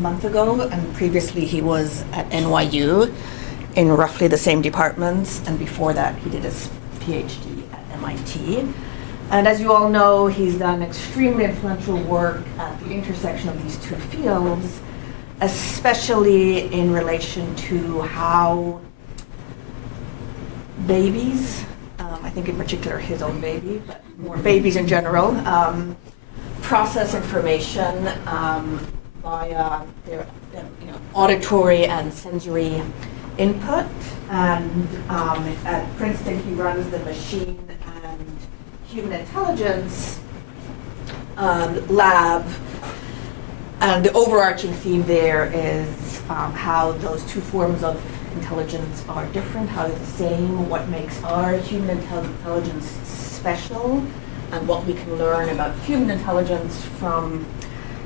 month ago, and previously he was at NYU in roughly the same departments, and before that he did his PhD at MIT. And as you all know, he's done extremely influential work at the intersection of these two fields, especially in relation to how babies, I think in particular his own baby, but more babies in general, process information via their auditory and sensory input. And at Princeton, he runs the machine and human intelligence lab. And the overarching theme there is how those two forms of intelligence are different, how they're the same, what makes our human intelligence special, and what we can learn about human intelligence from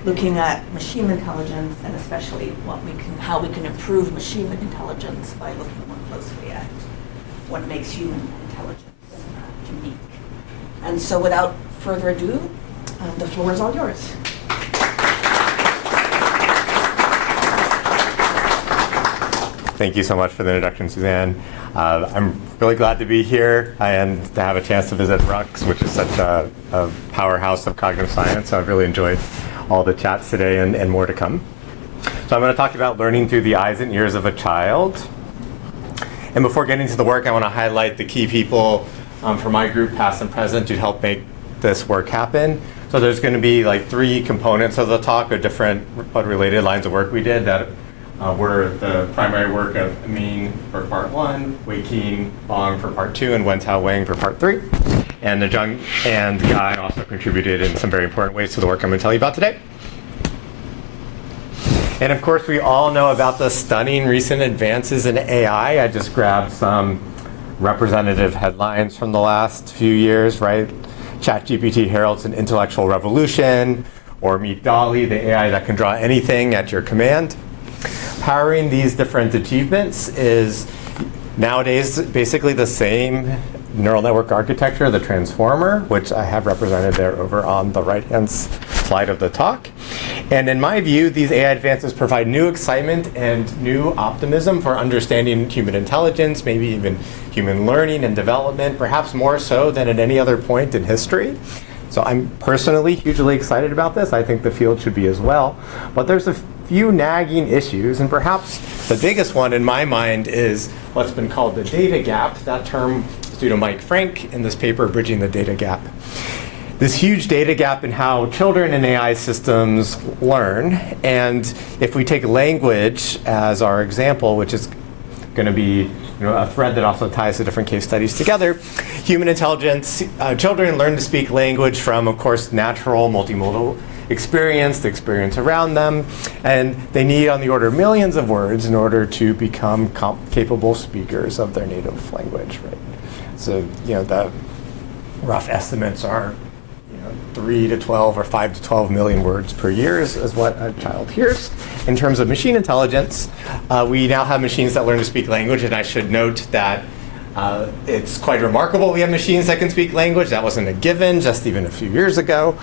looking at machine intelligence, and especially how we can improve machine intelligence by looking more closely at what makes human intelligence unique. And so without further ado, the floor is all yours. Thank you so much for the introduction, Suzanne. I'm really glad to be here and to have a chance to visit RuCCS, which is such a powerhouse of cognitive science. So I've really enjoyed all the chats today and more to come. So I'm going to talk about learning through the eyes and ears of a child. And before getting to the work, I want to highlight the key people from my group, past and present, to help make this work happen. So there's going to be like 3 components of the talk, or different but related lines of work we did that were the primary work of Amin for part 1, Wei Qin Bong for part 2, and Wentao Wang for part 3. And Zhang and Guy also contributed in some very important ways to the work I'm going to tell you about today. And of course, we all know about the stunning recent advances in AI. I just grabbed some representative headlines from the last few years, right? ChatGPT heralds an intellectual revolution, or meet DALL-E, the AI that can draw anything at your command. Powering these different achievements is nowadays basically the same neural network architecture, the transformer, which I have represented there over on the right-hand slide of the talk. And in my view, these AI advances provide new excitement and new optimism for understanding human intelligence, maybe even human learning and development, perhaps more so than at any other point in history. So I'm personally hugely excited about this. I think the field should be as well. But there's a few nagging issues, and perhaps the biggest one in my mind is what's been called the data gap. That term is due to Mike Frank in this paper, Bridging the Data Gap. This huge data gap in how children in AI systems learn. And if we take language as our example, which is going to be a thread that also ties the different case studies together, human intelligence, children learn to speak language from, of course, natural multimodal experience, the experience around them, and they need on the order of millions of words in order to become capable speakers of their native language, right? So, the rough estimates are 3 to 12 or 5 to 12 million words per year is what a child hears. In terms of machine intelligence, we now have machines that learn to speak language, and I should note that it's quite remarkable we have machines that can speak language. That wasn't a given just even a few years ago.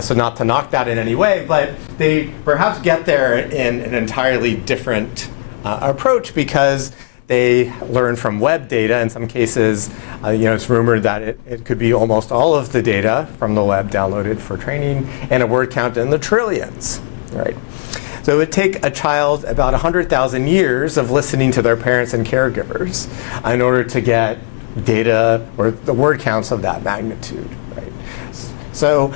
So not to knock that in any way, but they perhaps get there in an entirely different approach because they learn from web data. In some cases, it's rumored that it could be almost all of the data from the web downloaded for training, and a word count in the trillions, right? So it would take a child about 100,000 years of listening to their parents and caregivers in order to get data or the word counts of that magnitude, right? So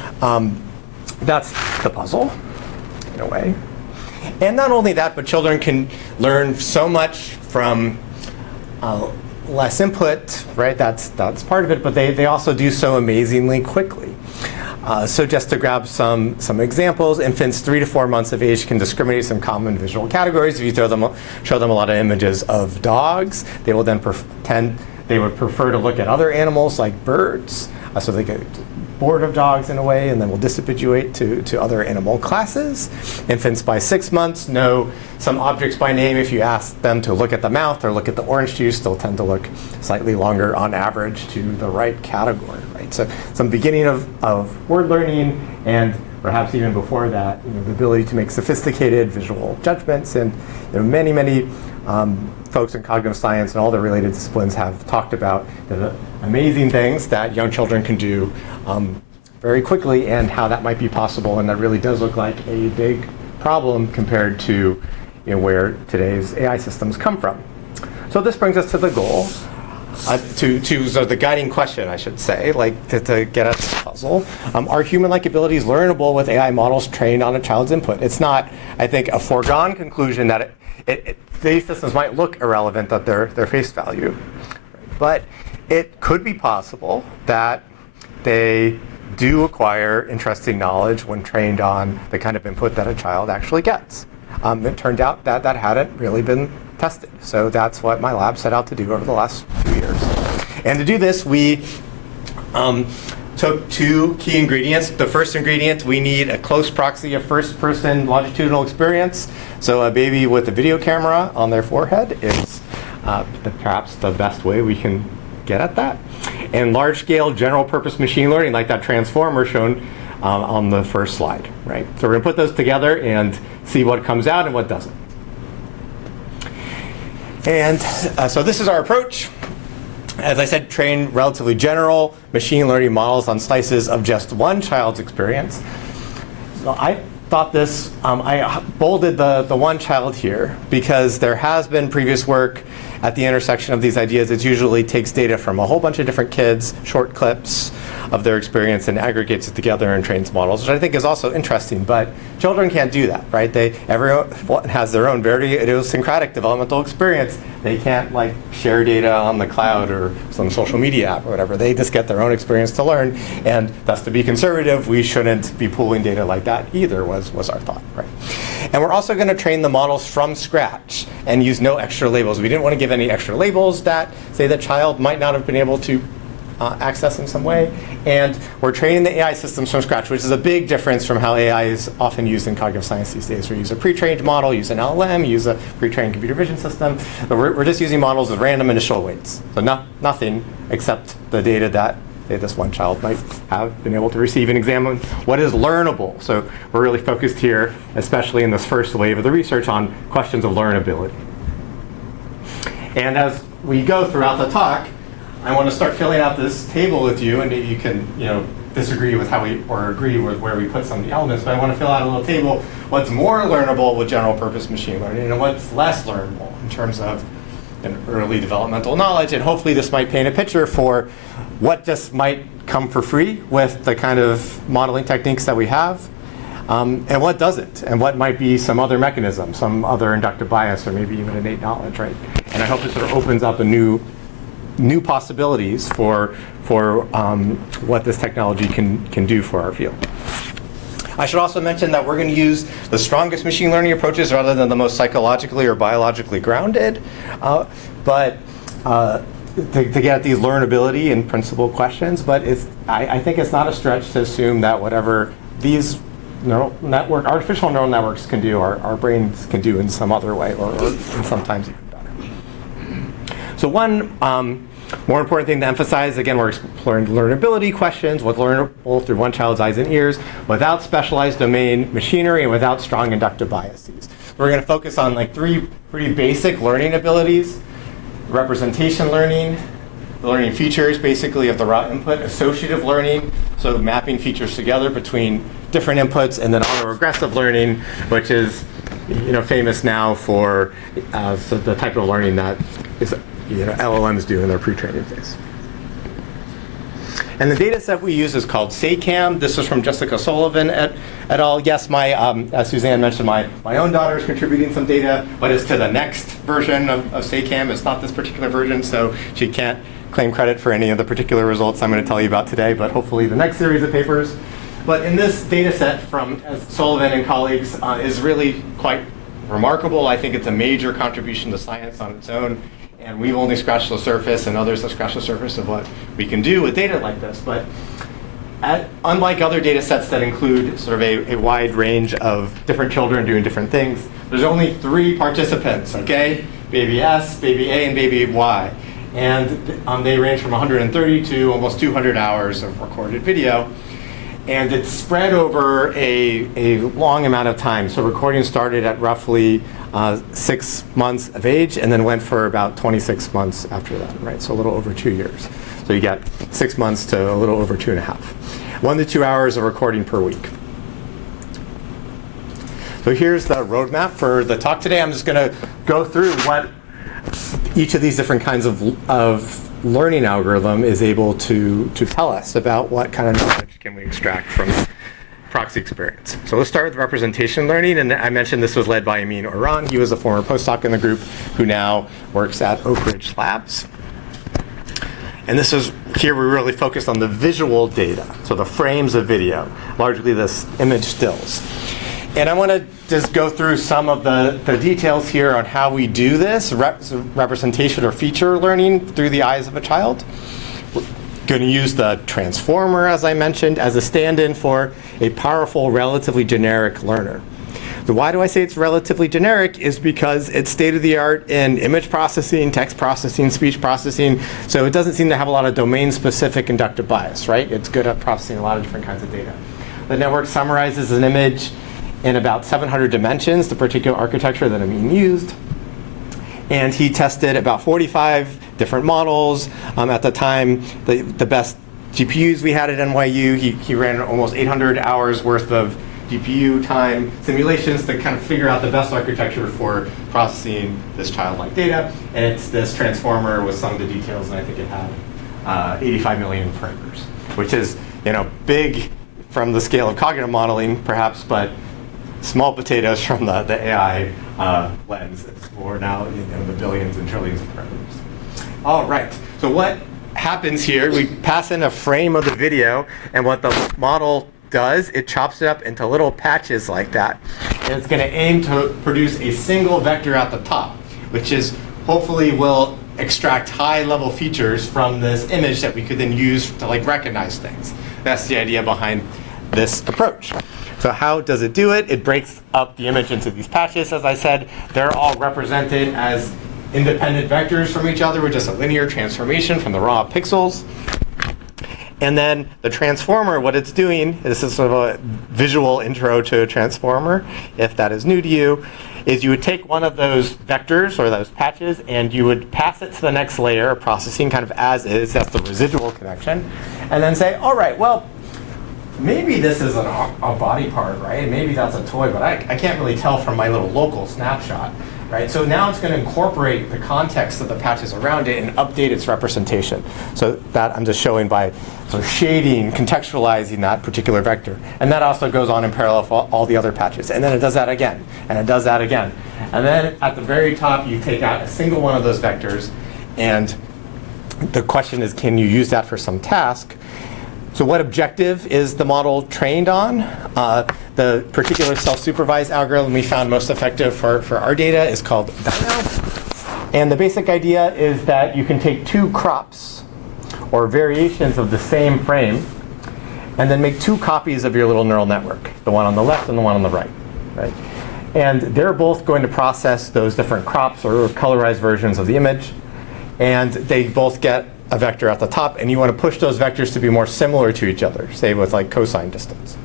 that's the puzzle, in a way. And not only that, but children can learn so much from less input, right? That's part of it, but they also do so amazingly quickly. So just to grab some examples, infants 3 to 4 months of age can discriminate some common visual categories. If you show them a lot of images of dogs, they will then pretend they would prefer to look at other animals like birds. So they get bored of dogs in a way, and then will dishabituate to other animal classes. Infants by 6 months know some objects by name. If you ask them to look at the mouth or look at the orange juice, they'll tend to look slightly longer on average to the right category, right? So some beginning of word learning, and perhaps even before that, the ability to make sophisticated visual judgments. And many, many folks in cognitive science and all the related disciplines have talked about the amazing things that young children can do very quickly and how that might be possible. And that really does look like a big problem compared to where today's AI systems come from. So this brings us to the goal, to sort of the guiding question, I should say, like to get at this puzzle. Are human-like abilities learnable with AI models trained on a child's input? It's not, I think, a foregone conclusion that these systems might look irrelevant at their face value. But it could be possible that they do acquire interesting knowledge when trained on the kind of input that a child actually gets. It turned out that that hadn't really been tested. So that's what my lab set out to do over the last few years. And to do this, we took two key ingredients. The first ingredient, we need a close proxy of first-person longitudinal experience. So a baby with a video camera on their forehead is perhaps the best way we can get at that. And large-scale general-purpose machine learning, like that transformer shown on the first slide, right? So we're going to put those together and see what comes out and what doesn't. And so this is our approach. As I said, train relatively general machine learning models on slices of just one child's experience. So I thought this, I bolded the one child here because there has been previous work at the intersection of these ideas. It usually takes data from a whole bunch of different kids, short clips of their experience, and aggregates it together and trains models, which I think is also interesting. But children can't do that, right? Everyone has their own very idiosyncratic developmental experience. They can't like share data on the cloud or some social media app or whatever. They just get their own experience to learn, and thus to be conservative, we shouldn't be pooling data like that either, was our thought, right? And we're also going to train the models from scratch and use no extra labels. We didn't want to give any extra labels that say the child might not have been able to access in some way. And we're training the AI systems from scratch, which is a big difference from how AI is often used in cognitive science these days. We use a pre-trained model, use an LLM, use a pre-trained computer vision system. But we're just using models with random initial weights. So nothing except the data that say this one child might have been able to receive and examine what is learnable. So we're really focused here, especially in this first wave of the research, on questions of learnability. And as we go throughout the talk, I want to start filling out this table with you, and maybe you can, disagree with how we, or agree with where we put some of the elements, but I want to fill out a little table, what's more learnable with general purpose machine learning, and what's less learnable in terms of early developmental knowledge, and hopefully this might paint a picture for what just might come for free with the kind of modeling techniques that we have, and what doesn't, and what might be some other mechanism, some other inductive bias, or maybe even innate knowledge, right? And I hope it sort of opens up a new possibilities for what this technology can do for our field. I should also mention that we're going to use the strongest machine learning approaches rather than the most psychologically or biologically grounded, but to get at these learnability and principle questions. But I think it's not a stretch to assume that whatever these artificial neural networks can do, our brains can do in some other way, or sometimes even better. So one more important thing to emphasize, again, we're exploring learnability questions, what's learnable through one child's eyes and ears, without specialized domain machinery and without strong inductive biases. We're going to focus on like three pretty basic learning abilities: representation learning, the learning features basically of the raw input, associative learning, so mapping features together between different inputs, and then autoregressive learning, which is famous now for so the type of learning that is LLMs do in their pre-training phase. And the data set we use is called SACAM. This was from Jessica Sullivan et al. Yes, as Suzanne mentioned, my own daughter is contributing some data, but it's to the next version of SACAM. It's not this particular version, so she can't claim credit for any of the particular results I'm going to tell you about today, but hopefully the next series of papers. But in this data set from Sullivan and colleagues is really quite remarkable. I think it's a major contribution to science on its own. And we've only scratched the surface, and others have scratched the surface of what we can do with data like this. But unlike other data sets that include sort of a wide range of different children doing different things, there's only 3 participants, okay? Baby S, baby A, and baby Y. And they range from 130 to almost 200 hours of recorded video. And it's spread over a long amount of time. So recording started at roughly 6 months of age and then went for about 26 months after that, right? So a little over 2 years. So you get 6 months to a little over 2.5. 1 to 2 hours of recording per week. So here's the roadmap for the talk today. I'm just going to go through what each of these different kinds of learning algorithm is able to tell us about what kind of knowledge can we extract from proxy experience. So let's start with representation learning. And I mentioned this was led by Amin Oran. He was a former postdoc in the group who now works at Oak Ridge Labs. And this is, here we really focused on the visual data, so the frames of video, largely this image stills. And I want to just go through some of the details here on how we do this, representation or feature learning through the eyes of a child. We're going to use the transformer, as I mentioned, as a stand-in for a powerful, relatively generic learner. So why do I say it's relatively generic is because it's state-of-the-art in image processing, text processing, speech processing, so it doesn't seem to have a lot of domain-specific inductive bias, right? It's good at processing a lot of different kinds of data. The network summarizes an image in about 700 dimensions, the particular architecture that Amin used. And he tested about 45 different models. At the time, the best GPUs we had at NYU, he ran almost 800 hours worth of GPU time simulations to kind of figure out the best architecture for processing this childlike data. And it's this transformer with some of the details, and I think it had 85 million parameters, which is, big from the scale of cognitive modeling, perhaps, but small potatoes from the AI lens. It's more now in the billions and trillions of parameters. All right, so what happens here, we pass in a frame of the video, and what the model does, it chops it up into little patches like that. And it's going to aim to produce a single vector at the top, which is hopefully will extract high-level features from this image that we could then use to recognize things. That's the idea behind this approach. So how does it do it? It breaks up the image into these patches, as I said. They're all represented as independent vectors from each other with just a linear transformation from the raw pixels. And then the transformer, what it's doing, this is sort of a visual intro to a transformer, if that is new to you, is you would take one of those vectors or those patches and you would pass it to the next layer of processing kind of as is, that's the residual connection, and then say, all right, well, maybe this is a body part, right? Maybe that's a toy, but I can't really tell from my little local snapshot, right? So now it's going to incorporate the context of the patches around it and update its representation. So that I'm just showing by sort of shading, contextualizing that particular vector. And that also goes on in parallel for all the other patches. And then it does that again, and it does that again. And then at the very top, you take out a single one of those vectors, and the question is, can you use that for some task? So what objective is the model trained on? The particular self-supervised algorithm we found most effective for our data is called Dino. And the basic idea is that you can take two crops or variations of the same frame and then make two copies of your little neural network, the one on the left and the one on the right, right? And they're both going to process those different crops or colorized versions of the image. And they both get a vector at the top, and you want to push those vectors to be more similar to each other, say with cosine distance.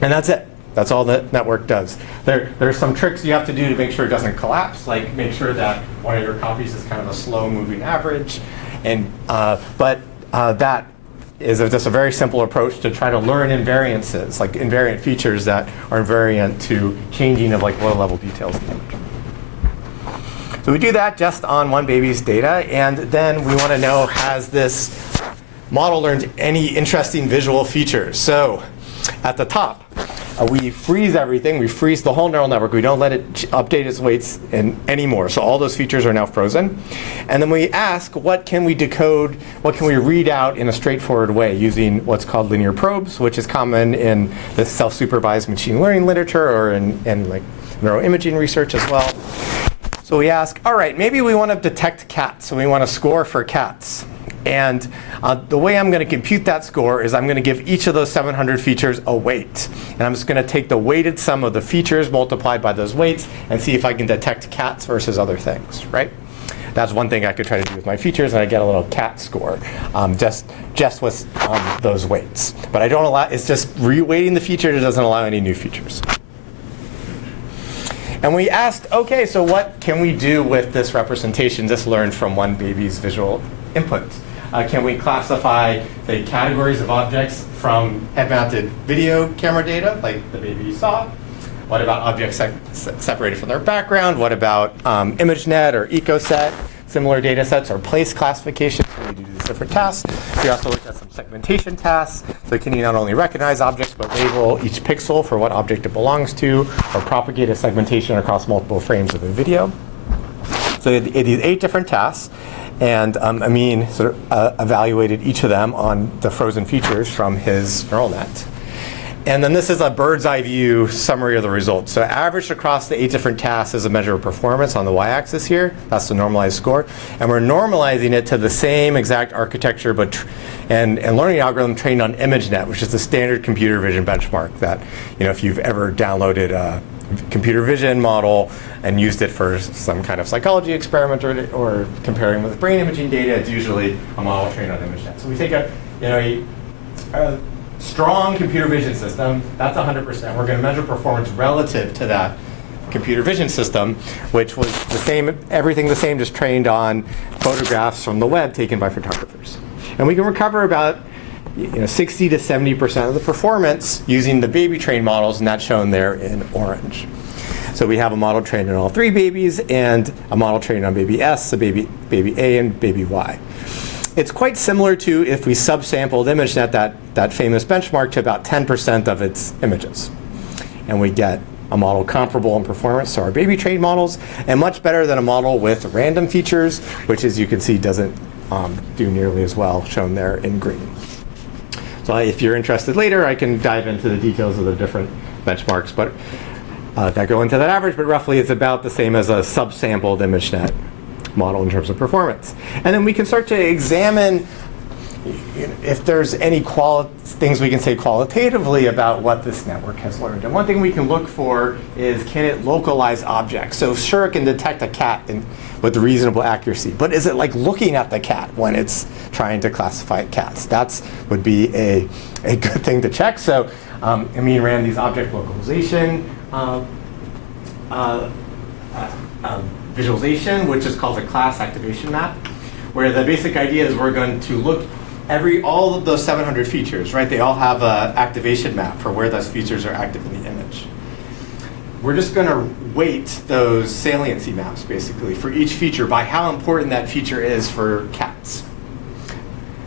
And that's it. That's all the network does. There's some tricks you have to do to make sure it doesn't collapse, like make sure that one of your copies is kind of a slow-moving average. And but that is just a very simple approach to try to learn invariances, like invariant features that are invariant to changing of low-level details in the image. So we do that just on one baby's data, and then we want to know, has this model learned any interesting visual features? So at the top, we freeze everything. We freeze the whole neural network. We don't let it update its weights anymore. So all those features are now frozen. And then we ask, what can we decode, what can we read out in a straightforward way using what's called linear probes, which is common in the self-supervised machine learning literature or in neuroimaging research as well. So we ask, all right, maybe we want to detect cats, so we want to score for cats. And the way I'm going to compute that score is I'm going to give each of those 700 features a weight. And I'm just going to take the weighted sum of the features multiplied by those weights and see if I can detect cats versus other things, right? That's one thing I could try to do with my features, and I get a little cat score, just with those weights. But I don't allow, it's just reweighting the features, it doesn't allow any new features. And we asked, okay, so what can we do with this representation just learned from one baby's visual input? Can we classify the categories of objects from head-mounted video camera data, like the baby saw? What about objects separated from their background? What about ImageNet or EcoSet, similar data sets, or place classification? We do these different tasks. We also looked at some segmentation tasks. So can you not only recognize objects, but label each pixel for what object it belongs to, or propagate a segmentation across multiple frames of a video? So these 8 different tasks. And Amin sort of evaluated each of them on the frozen features from his neural net. And then this is a bird's eye view summary of the results. So averaged across the 8 different tasks is a measure of performance on the y-axis here. That's the normalized score. And we're normalizing it to the same exact architecture and learning algorithm trained on ImageNet, which is the standard computer vision benchmark that, if you've ever downloaded a computer vision model and used it for some kind of psychology experiment or comparing with brain imaging data, it's usually a model trained on ImageNet. So we take a strong computer vision system, that's 100%. We're going to measure performance relative to that computer vision system, which was the same, everything the same, just trained on photographs from the web taken by photographers. And we can recover about 60 to 70% of the performance using the baby trained models, and that's shown there in orange. So we have a model trained on all 3 babies and a model trained on baby S, a baby A, and baby Y. It's quite similar to if we subsampled ImageNet, that famous benchmark, to about 10% of its images. And we get a model comparable in performance to our baby trained models, and much better than a model with random features, which, as you can see, doesn't do nearly as well, shown there in green. So if you're interested later, I can dive into the details of the different benchmarks but that go into that average, but roughly it's about the same as a subsampled ImageNet model in terms of performance. And then we can start to examine if there's any things we can say qualitatively about what this network has learned. And one thing we can look for is, can it localize objects? So sure, it can detect a cat with reasonable accuracy, but is it like looking at the cat when it's trying to classify cats? That would be a good thing to check. So Amin ran these object localization visualization, which is called a class activation map, where the basic idea is we're going to look all of those 700 features, right? They all have an activation map for where those features are active in the image. We're just going to weight those saliency maps, basically, for each feature by how important that feature is for cats,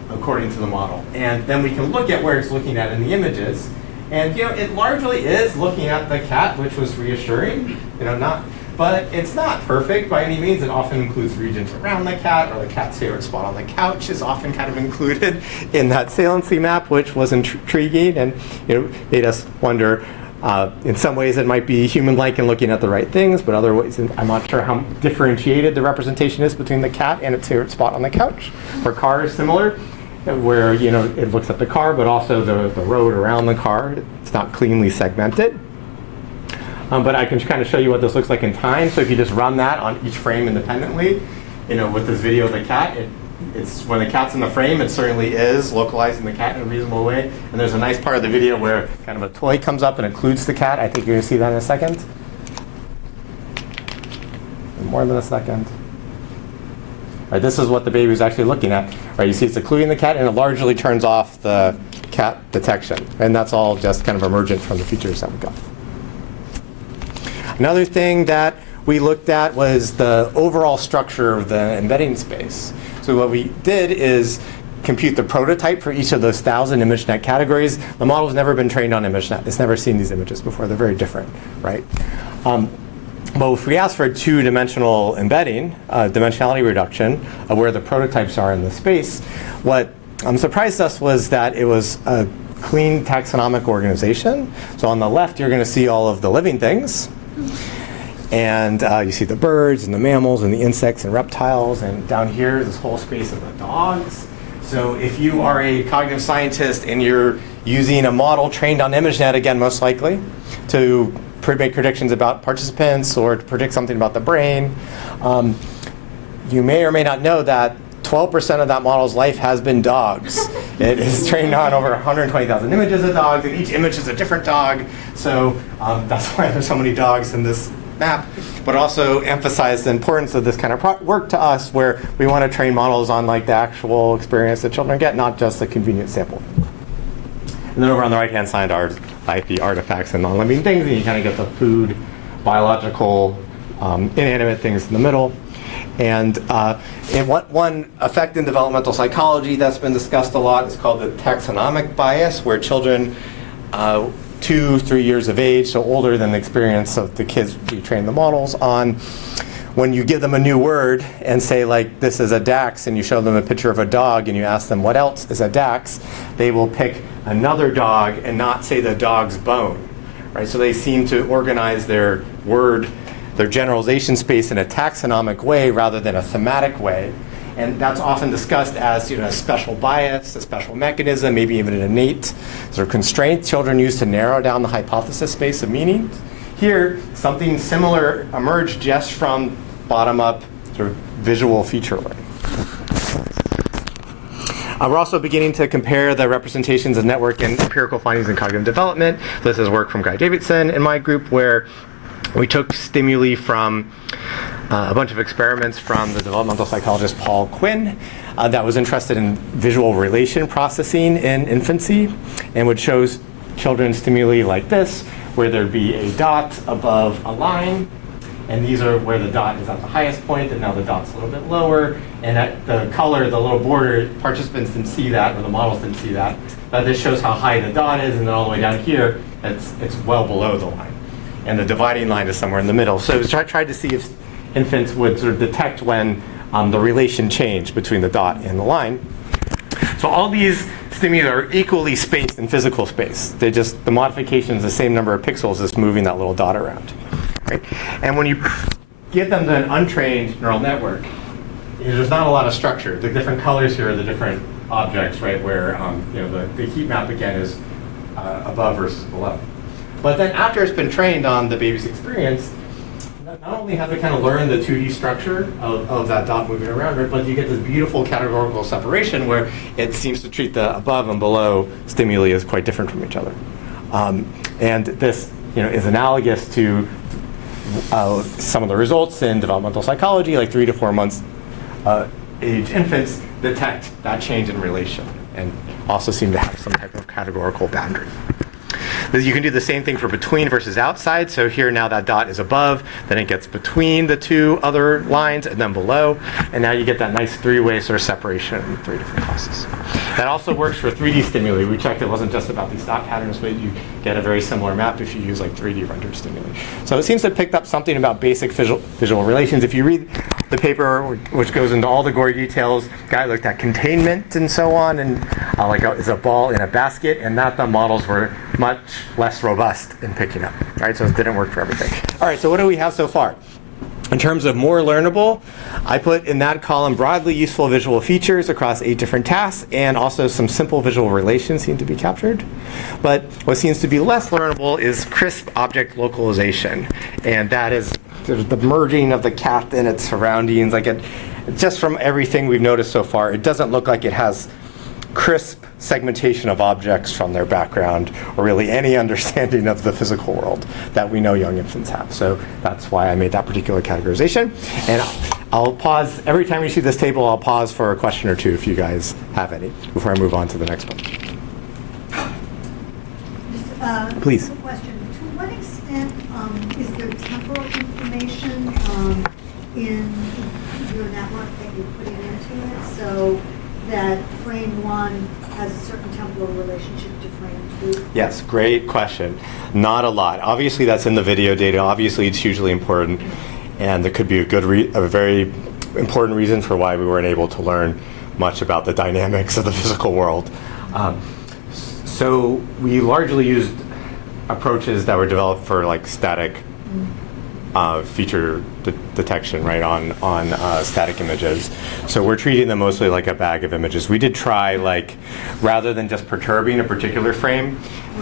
according to the model. And then we can look at where it's looking at in the images. And it largely is looking at the cat, which was reassuring, but it's not perfect by any means. It often includes regions around the cat, or the cat's favorite spot on the couch is often kind of included in that saliency map, which was intriguing and made us wonder. In some ways it might be human-like in looking at the right things, but other ways I'm not sure how differentiated the representation is between the cat and its favorite spot on the couch. For cars, similar, where it looks at the car, but also the road around the car. It's not cleanly segmented. But I can kind of show you what this looks like in time. So if you just run that on each frame independently, with this video of the cat, it's when the cat's in the frame, it certainly is localizing the cat in a reasonable way. And there's a nice part of the video where kind of a toy comes up and includes the cat. I think you're going to see that in a second. More than a second. Right, this is what the baby is actually looking at. Right, you see it's including the cat, and it largely turns off the cat detection. And that's all just kind of emergent from the features that we got. Another thing that we looked at was the overall structure of the embedding space. So what we did is compute the prototype for each of those 1,000 ImageNet categories. The model's never been trained on ImageNet. It's never seen these images before. They're very different, right? But if we ask for a 2-dimensional embedding, dimensionality reduction of where the prototypes are in the space, what surprised us was that it was a clean taxonomic organization. So on the left, you're going to see all of the living things. And you see the birds and the mammals and the insects and reptiles. And down here, this whole space of the dogs. So if you are a cognitive scientist and you're using a model trained on ImageNet, again, most likely, to make predictions about participants or to predict something about the brain, you may or may not know that 12% of that model's life has been dogs. It is trained on over 120,000 images of dogs, and each image is a different dog. So that's why there's so many dogs in this map, but also emphasize the importance of this kind of work to us, where we want to train models on like the actual experience that children get, not just a convenient sample. And then over on the right-hand side are like the artifacts and non-living things, and you kind of get the food, biological, inanimate things in the middle. And one effect in developmental psychology that's been discussed a lot is called the taxonomic bias, where children 2-3 years of age, so older than the experience of the kids we train the models on, when you give them a new word and say, like, this is a dax, and you show them a picture of a dog and you ask them what else is a dax, they will pick another dog and not say the dog's bone, right? So they seem to organize their word, their generalization space in a taxonomic way rather than a thematic way. And that's often discussed as, a special bias, a special mechanism, maybe even an innate sort of constraint children use to narrow down the hypothesis space of meaning. Here, something similar emerged just from bottom-up sort of visual feature learning. We're also beginning to compare the representations of network and empirical findings in cognitive development. This is work from Guy Davidson in my group, where we took stimuli from a bunch of experiments from the developmental psychologist Paul Quinn that was interested in visual relation processing in infancy, and would show children stimuli like this, where there'd be a dot above a line, and these are where the dot is at the highest point, and now the dot's a little bit lower, and at the color, the little border, participants didn't see that, or the models didn't see that. This shows how high the dot is, and then all the way down here, it's well below the line. And the dividing line is somewhere in the middle. So I tried to see if infants would sort of detect when the relation changed between the dot and the line. So all these stimuli are equally spaced in physical space. The modification is the same number of pixels as moving that little dot around. Right? And when you give them to an untrained neural network, there's not a lot of structure. The different colors here are the different objects, right? Where the heat map again is above versus below. But then after it's been trained on the baby's experience, not only has it kind of learned the 2D structure of that dot moving around it, but you get this beautiful categorical separation where it seems to treat the above and below stimuli as quite different from each other. And this is analogous to some of the results in developmental psychology, like 3 to 4 months age infants detect that change in relation and also seem to have some type of categorical boundary. You can do the same thing for between versus outside. So here now that dot is above, then it gets between the two other lines and then below. And now you get that nice three-way sort of separation in 3 different classes. That also works for 3D stimuli. We checked it wasn't just about these dot patterns, but you get a very similar map if you use like 3D rendered stimuli. So it seems to have picked up something about basic visual relations. If you read the paper, which goes into all the gory details, guy looked at containment and so on, and is a ball in a basket, and that the models were much less robust in picking up, right? So it didn't work for everything. All right, so what do we have so far? In terms of more learnable, I put in that column broadly useful visual features across 8 different tasks, and also some simple visual relations seem to be captured. But what seems to be less learnable is crisp object localization, and that is the merging of the cat and its surroundings. Just from everything we've noticed so far, it doesn't look like it has crisp segmentation of objects from their background, or really any understanding of the physical world that we know young infants have. So that's why I made that particular categorization. And I'll pause, every time you see this table, I'll pause for a question or two if you guys have any, before I move on to the next one. Please. A question. To what extent is there temporal information in your network that you're putting into it, so that frame 1 has a certain temporal relationship to frame 2? Yes, great question. Not a lot. Obviously, that's in the video data. Obviously, it's hugely important, and there could be a very important reason for why we weren't able to learn much about the dynamics of the physical world. So we largely used approaches that were developed for static feature detection, right, on static images. So we're treating them mostly like a bag of images. We did try, like, rather than just perturbing a particular frame,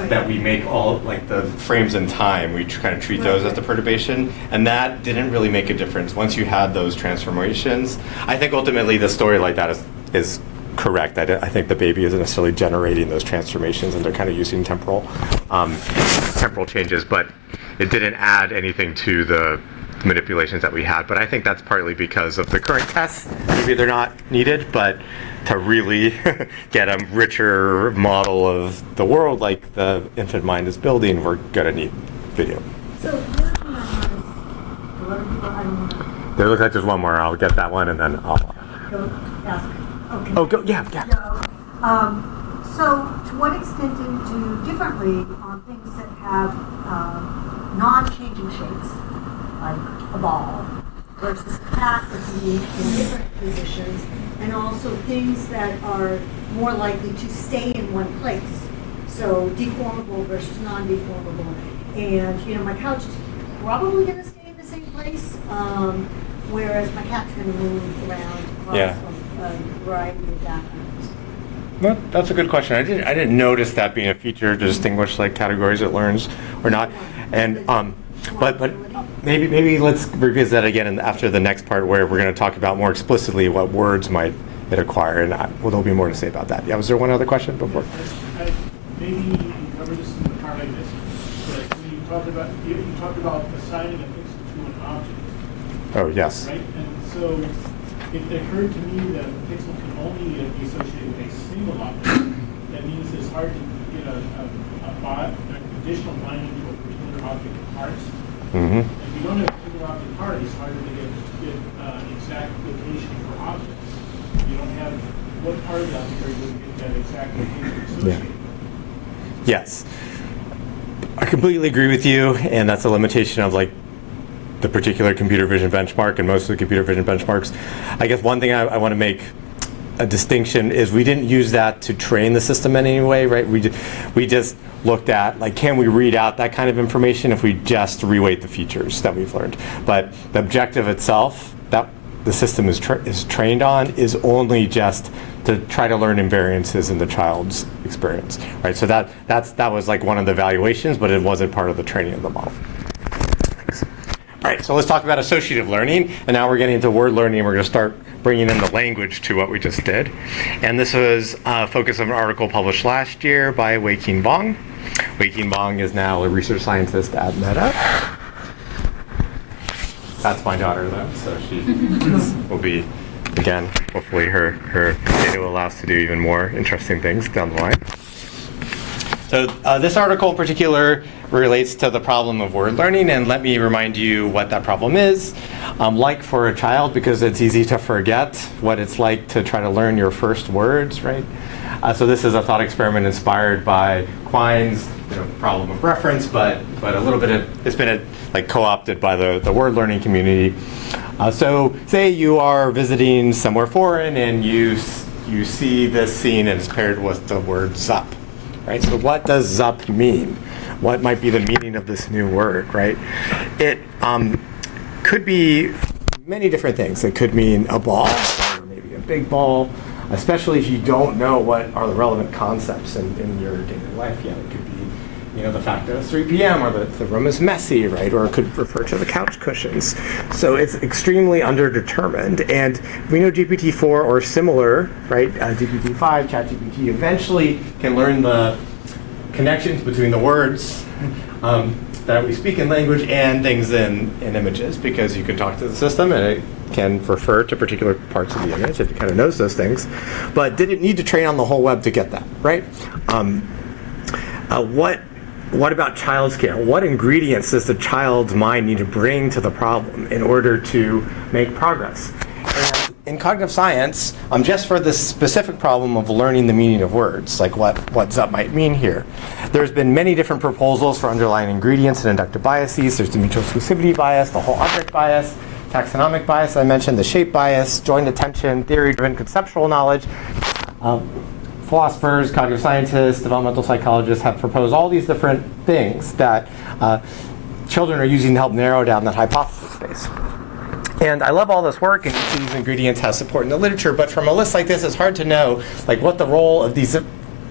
that we make all, like, the frames in time, we kind of treat those as the perturbation, and that didn't really make a difference. Once you had those transformations, I think ultimately the story like that is correct. I think the baby isn't necessarily generating those transformations, and they're kind of using temporal changes, but it didn't add anything to the manipulations that we had. But I think that's partly because of the current tests. Maybe they're not needed, but to really get a richer model of the world like the infant mind is building, we're going to need video. So the other thing I noticed, There looks like there's one more. I'll get that one, and then I'll go ask. Okay. Oh, go, yeah. So to what extent do you do differently on things that have non-changing shapes, like a ball, versus a cat that can be in different positions, and also things that are more likely to stay in one place, so deformable versus non-deformable. And my couch is probably going to stay in the same place, whereas my cat's going to move around across a variety of backgrounds. No, that's a good question. I didn't notice that being a feature to distinguish like categories it learns or not. And but maybe let's revisit that again after the next part where we're going to talk about more explicitly what words might it acquire, and there'll be more to say about that. Yeah, was there one other question before? Maybe you can cover this in the part like this. But when you talked about assigning a pixel to an object. Oh yes. Right, and so it occurred to me that a pixel can only be associated with a single object. That means it's hard to get an additional binding to a particular object parts. Mm-hmm. If you don't have a particular object part, it's harder to get exact location for objects. You don't have what part of the object are you going to get that exact location associated with. Yes. I completely agree with you, and that's a limitation of like the particular computer vision benchmark and most of the computer vision benchmarks. I guess one thing I want to make a distinction is we didn't use that to train the system in any way, right? We just looked at, like, can we read out that kind of information if we just reweight the features that we've learned? But the objective itself that the system is trained on is only just to try to learn invariances in the child's experience, right? So that was like one of the evaluations, but it wasn't part of the training of the model. All right, so let's talk about associative learning, and now we're getting into word learning. We're going to start bringing in the language to what we just did. And this was a focus of an article published last year by Wei-Qin Bong. Wei-Qin Bong is now a research scientist at Meta. That's my daughter, though, so she will be, again, hopefully her data will allow us to do even more interesting things down the line. So this article in particular relates to the problem of word learning, and let me remind you what that problem is. Like for a child, because it's easy to forget what it's like to try to learn your first words, right? So this is a thought experiment inspired by Quine's problem of reference, but a little bit of, it's been like co-opted by the word learning community. So say you are visiting somewhere foreign and you see this scene and it's paired with the word zup. Right? So what does zup mean? What might be the meaning of this new word, right? It could be many different things. It could mean a ball, or maybe a big ball, especially if you don't know what are the relevant concepts in your daily life yet. It could be, the fact that it's 3 p.m. or the room is messy, right? Or it could refer to the couch cushions. So it's extremely underdetermined. And we know GPT-4 or similar, right? GPT-5, ChatGPT eventually can learn the connections between the words that we speak in language and things in images, because you can talk to the system and it can refer to particular parts of the image. It kind of knows those things. But did it need to train on the whole web to get that, right? What about child scale? What ingredients does the child's mind need to bring to the problem in order to make progress? And in cognitive science, just for this specific problem of learning the meaning of words, like what zup might mean here, there's been many different proposals for underlying ingredients and inductive biases. There's the mutual exclusivity bias, the whole object bias, taxonomic bias I mentioned, the shape bias, joint attention, theory-driven conceptual knowledge. Philosophers, cognitive scientists, developmental psychologists have proposed all these different things that children are using to help narrow down that hypothesis space. And I love all this work, and each of these ingredients has support in the literature, but from a list like this, it's hard to know like what the role of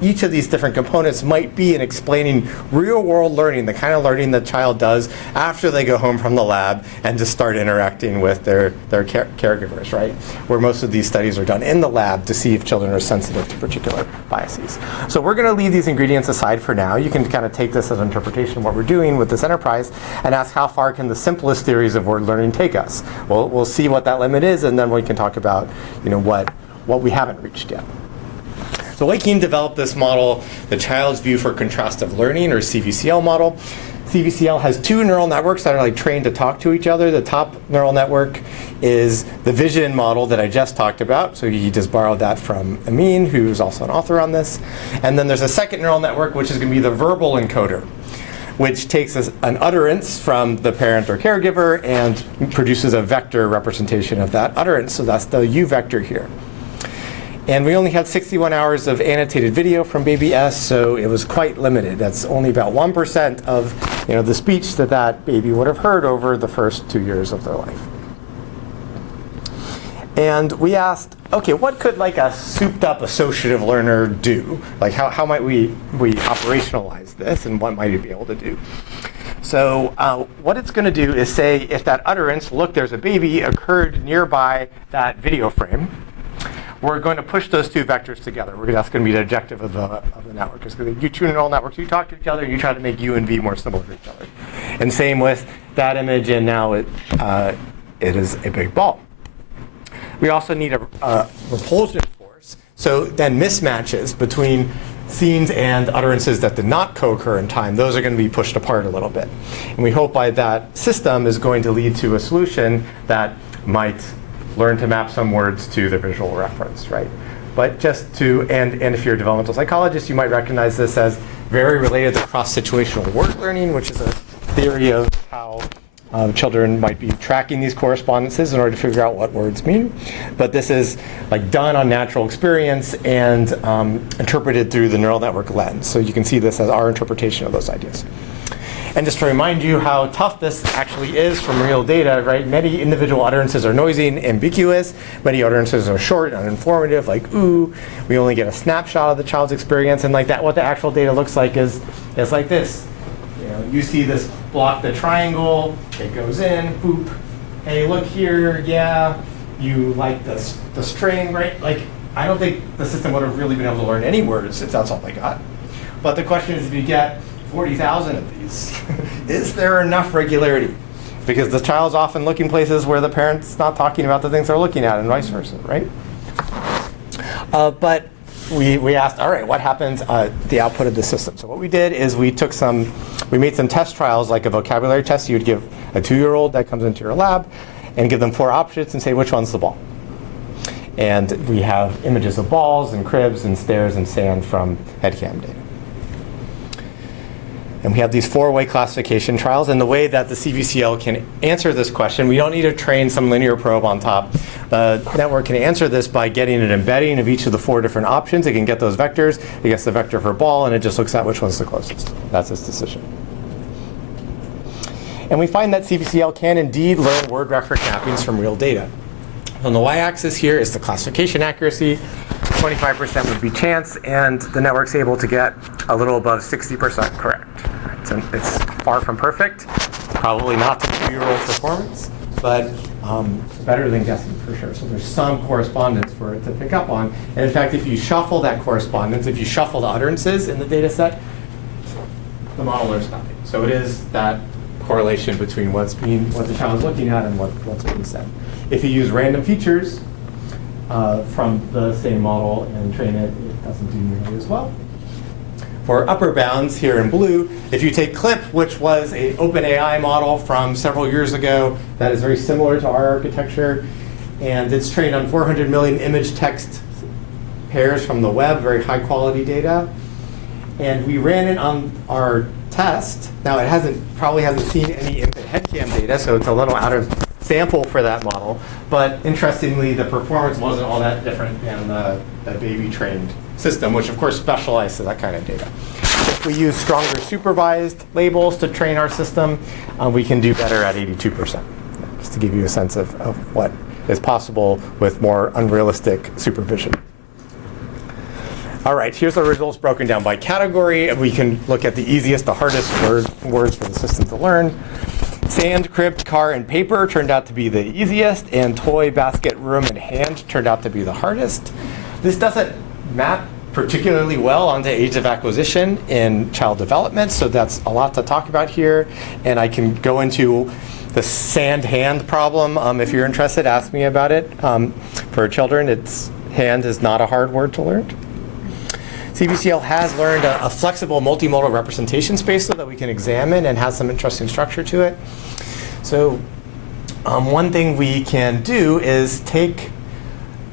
each of these different components might be in explaining real-world learning, the kind of learning the child does after they go home from the lab and just start interacting with their caregivers, right? Where most of these studies are done in the lab to see if children are sensitive to particular biases. So we're going to leave these ingredients aside for now. You can kind of take this as an interpretation of what we're doing with this enterprise and ask how far can the simplest theories of word learning take us? We'll see what that limit is, and then we can talk about what we haven't reached yet. So Wei Keen developed this model, the Child's View for Contrastive Learning, or CVCL model. CVCL has two neural networks that are like trained to talk to each other. The top neural network is the vision model that I just talked about. So he just borrowed that from Amin, who's also an author on this. And then there's a second neural network, which is going to be the verbal encoder, which takes an utterance from the parent or caregiver and produces a vector representation of that utterance. So that's the U vector here. And we only had 61 hours of annotated video from baby S, so it was quite limited. That's only about 1% of the speech that baby would have heard over the first 2 years of their life. And we asked, okay, what could like a souped-up associative learner do? Like how might we operationalize this, and what might it be able to do? So what it's going to do is say if that utterance, look, there's a baby, occurred nearby that video frame, we're going to push those two vectors together. That's going to be the objective of the network. It's going to be you two neural networks, you talk to each other, and you try to make U and V more similar to each other. And same with that image, and now it is a big ball. We also need a repulsion force. So then mismatches between scenes and utterances that did not co-occur in time, those are going to be pushed apart a little bit. And we hope by that system is going to lead to a solution that might learn to map some words to the visual reference, right? But just to, and if you're a developmental psychologist, you might recognize this as very related to cross-situational word learning, which is a theory of how children might be tracking these correspondences in order to figure out what words mean. But this is like done on natural experience and interpreted through the neural network lens. So you can see this as our interpretation of those ideas. And just to remind you how tough this actually is from real data, right? Many individual utterances are noisy and ambiguous. Many utterances are short and uninformative, like ooh. We only get a snapshot of the child's experience, and like that, what the actual data looks like is like this. You see this block, the triangle, it goes in, boop. Hey, look here, yeah. You like the string, right? Like, I don't think the system would have really been able to learn any words if that's all they got. But the question is, if you get 40,000 of these, is there enough regularity? Because the child's often looking places where the parent's not talking about the things they're looking at, and vice versa, right? But we asked, all right, what happens at the output of the system? So what we did is we made some test trials, like a vocabulary test. You would give a 2-year-old that comes into your lab and give them 4 options and say, which one's the ball? And we have images of balls and cribs and stairs and sand from headcam data. And we have these 4-way classification trials. And the way that the CVCL can answer this question, we don't need to train some linear probe on top. The network can answer this by getting an embedding of each of the 4 different options. It can get those vectors. It gets the vector for ball, and it just looks at which one's the closest. That's its decision. And we find that CVCL can indeed learn word reference mappings from real data. On the y-axis here is the classification accuracy. 25% would be chance, and the network's able to get a little above 60% correct. It's far from perfect, probably not the 2-year-old performance, but better than guessing for sure. So there's some correspondence for it to pick up on. And in fact, if you shuffle that correspondence, if you shuffle the utterances in the data set, the model learns nothing. So it is that correlation between what the child is looking at and what's being said. If you use random features from the same model and train it, it doesn't do nearly as well. For upper bounds here in blue, if you take CLIP, which was an OpenAI model from several years ago that is very similar to our architecture, and it's trained on 400 million image text pairs from the web, very high quality data. And we ran it on our test. Now it probably hasn't seen any infant headcam data, so it's a little out of sample for that model. But interestingly, the performance wasn't all that different than the baby trained system, which of course specialized to that kind of data. if we use stronger supervised labels to train our system, we can do better at 82%. Just to give you a sense of what is possible with more unrealistic supervision. All right, here's the results broken down by category. We can look at the easiest, the hardest words for the system to learn. Sand, crib, car, and paper turned out to be the easiest, and toy, basket, room, and hand turned out to be the hardest. This doesn't map particularly well onto age of acquisition in child development, so that's a lot to talk about here. And I can go into the sand hand problem. If you're interested, ask me about it. For children, hand is not a hard word to learn. CBCL has learned a flexible multimodal representation space so that we can examine and has some interesting structure to it. So one thing we can do is take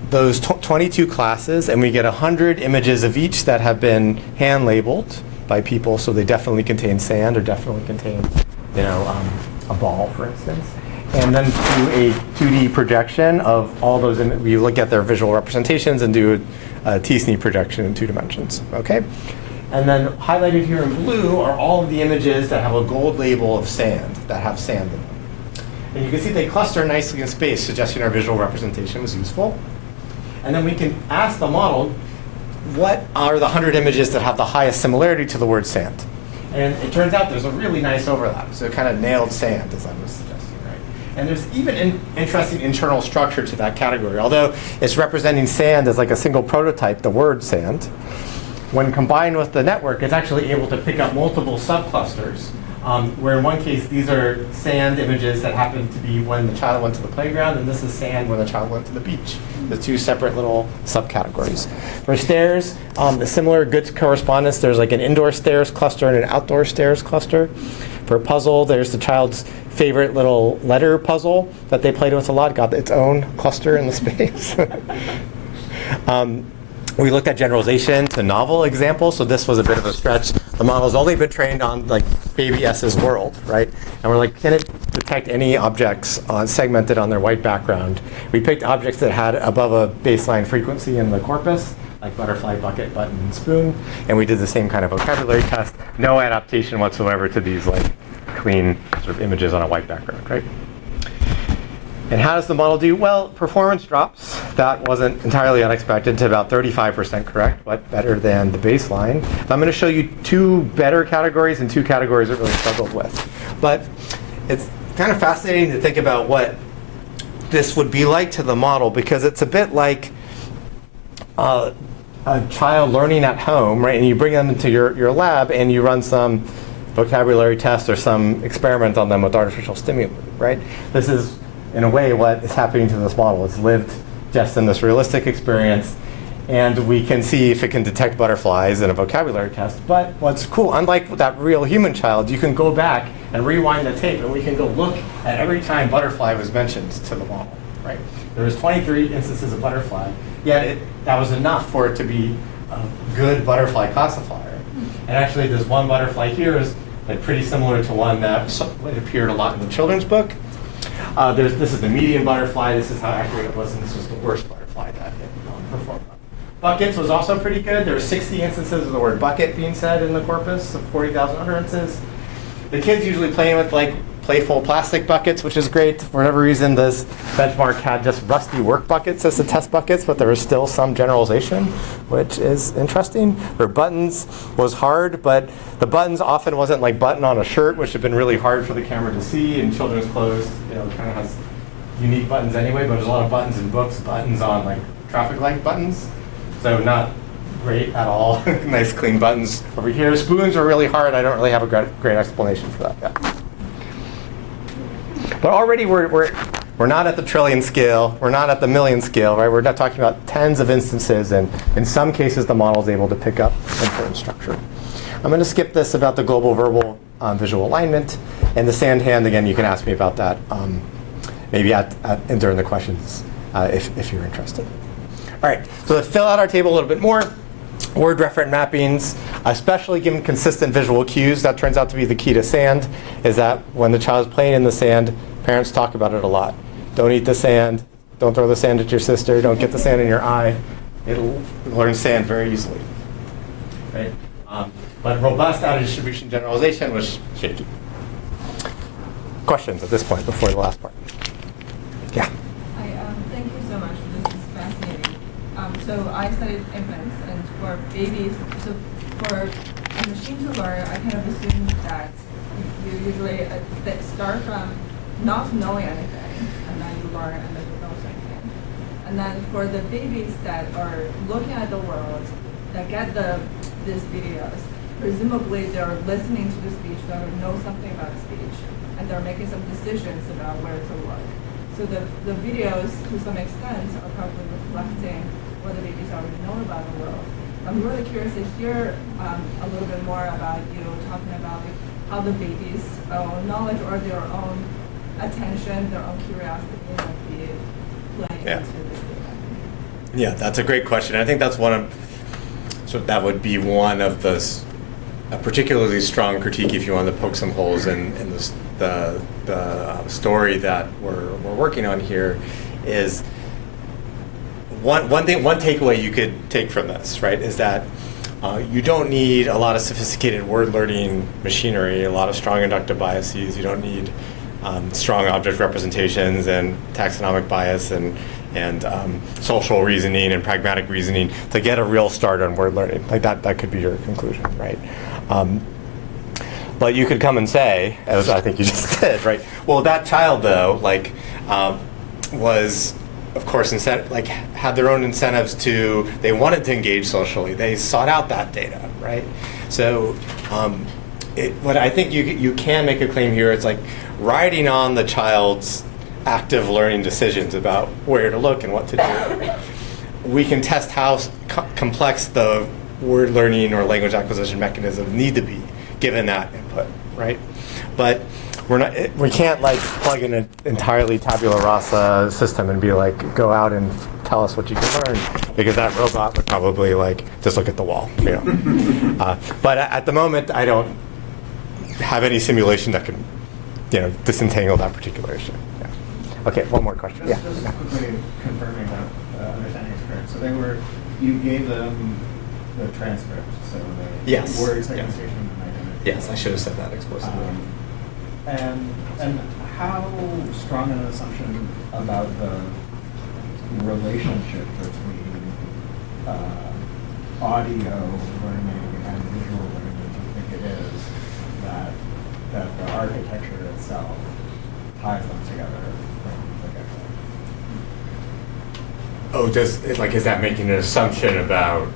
those 22 classes and we get 100 images of each that have been hand labeled by people, so they definitely contain sand or definitely contain, a ball, for instance. And then do a 2D projection of all those. We look at their visual representations and do a T-SNE projection in 2 dimensions. Okay? And then highlighted here in blue are all of the images that have a gold label of sand, that have sand in them. And you can see they cluster nicely in space, suggesting our visual representation was useful. And then we can ask the model, what are the 100 images that have the highest similarity to the word sand? And it turns out there's a really nice overlap. So it kind of nailed sand, as I was suggesting, right? And there's even an interesting internal structure to that category. Although it's representing sand as like a single prototype, the word sand, when combined with the network, it's actually able to pick up multiple subclusters, where in one case, these are sand images that happen to be when the child went to the playground, and this is sand when the child went to the beach. The 2 separate little subcategories. For stairs, a similar good correspondence. There's like an indoor stairs cluster and an outdoor stairs cluster. For puzzle, there's the child's favorite little letter puzzle that they played with a lot, got its own cluster in the space. We looked at generalization to novel examples, so this was a bit of a stretch. The model's only been trained on like baby S's world, right? And we're like, can it detect any objects segmented on their white background? We picked objects that had above a baseline frequency in the corpus, like butterfly, bucket, button, and spoon. And we did the same kind of vocabulary test. No adaptation whatsoever to these like clean sort of images on a white background, right? And how does the model do? Well, performance drops. That wasn't entirely unexpected, to about 35% correct, but better than the baseline. I'm going to show you 2 better categories and 2 categories it really struggled with. But it's kind of fascinating to think about what this would be like to the model, because it's a bit like a child learning at home, right? And you bring them into your lab and you run some vocabulary test or some experiment on them with artificial stimuli, right? This is, in a way, what is happening to this model. It's lived just in this realistic experience, and we can see if it can detect butterflies in a vocabulary test. But what's cool, unlike that real human child, you can go back and rewind the tape, and we can go look at every time butterfly was mentioned to the model, right? There was 23 instances of butterfly, yet that was enough for it to be a good butterfly classifier. And actually, this one butterfly here is like pretty similar to one that appeared a lot in the children's book. This is the median butterfly. This is how accurate it was, and this was the worst butterfly that it performed on. Buckets was also pretty good. There were 60 instances of the word bucket being said in the corpus of 40,000 utterances. The kids usually playing with like playful plastic buckets, which is great. For whatever reason, this benchmark had just rusty work buckets as the test buckets, but there was still some generalization, which is interesting. For buttons was hard, but the buttons often wasn't like button on a shirt, which had been really hard for the camera to see. In children's clothes, kind of has unique buttons anyway, but there's a lot of buttons in books, buttons on like traffic light buttons. So not great at all. Nice clean buttons over here. Spoons are really hard. I don't really have a great explanation for that yet. But already we're not at the trillion scale. We're not at the million scale, right? We're not talking about tens of instances, and in some cases the model is able to pick up important structure. I'm going to skip this about the global verbal visual alignment, and the sand hand, again, you can ask me about that maybe during the questions if you're interested. All right, so to fill out our table a little bit more, word referent mappings, especially given consistent visual cues, that turns out to be the key to sand, is that when the child is playing in the sand, parents talk about it a lot. Don't eat the sand, don't throw the sand at your sister, don't get the sand in your eye. It'll learn sand very easily. Right? But robust out of distribution generalization was shaky. Questions at this point before the last part? Yeah. Hi, thank you so much. This is fascinating. So I studied infants, and for babies, so for a machine to learn, I kind of assume that you usually start from not knowing anything, and then you learn, and then you know something. And then for the babies that are looking at the world, that get these videos, presumably they're listening to the speech, they know something about the speech, and they're making some decisions about where to look. So the videos, to some extent, are probably reflecting what the babies already know about the world. I'm really curious to hear a little bit more about you talking about how the babies' own knowledge or their own attention, their own curiosity might be playing into this data. Yeah, that's a great question. I think that's that would be one of a particularly strong critique if you want to poke some holes in the story that we're working on here. Is one takeaway you could take from this, right, is that you don't need a lot of sophisticated word learning machinery, a lot of strong inductive biases. You don't need strong object representations and taxonomic bias and social reasoning and pragmatic reasoning to get a real start on word learning. Like that could be your conclusion, right? But you could come and say, as I think you just did, right? Well, that child though, was, of course, had their own incentives they wanted to engage socially. They sought out that data, right? So, what I think you can make a claim here, it's like riding on the child's active learning decisions about where to look and what to do. We can test how complex the word learning or language acquisition mechanisms need to be given that input, right? But we can't plug in an entirely tabula rasa system and be like, go out and tell us what you can learn, because that robot would probably just look at the wall, you know. But at the moment, I don't have any simulation that can, disentangle that particular issue. Yeah. Okay, one more question. Just quickly confirming that understanding experience. So you gave them the transcript, so the Yes. word segmentation and identity. Yes, I should have said that explicitly. And how strong an assumption about the relationship between audio learning and visual learning do you think it is that the architecture itself ties them together from the get-go? Oh, is that making an assumption about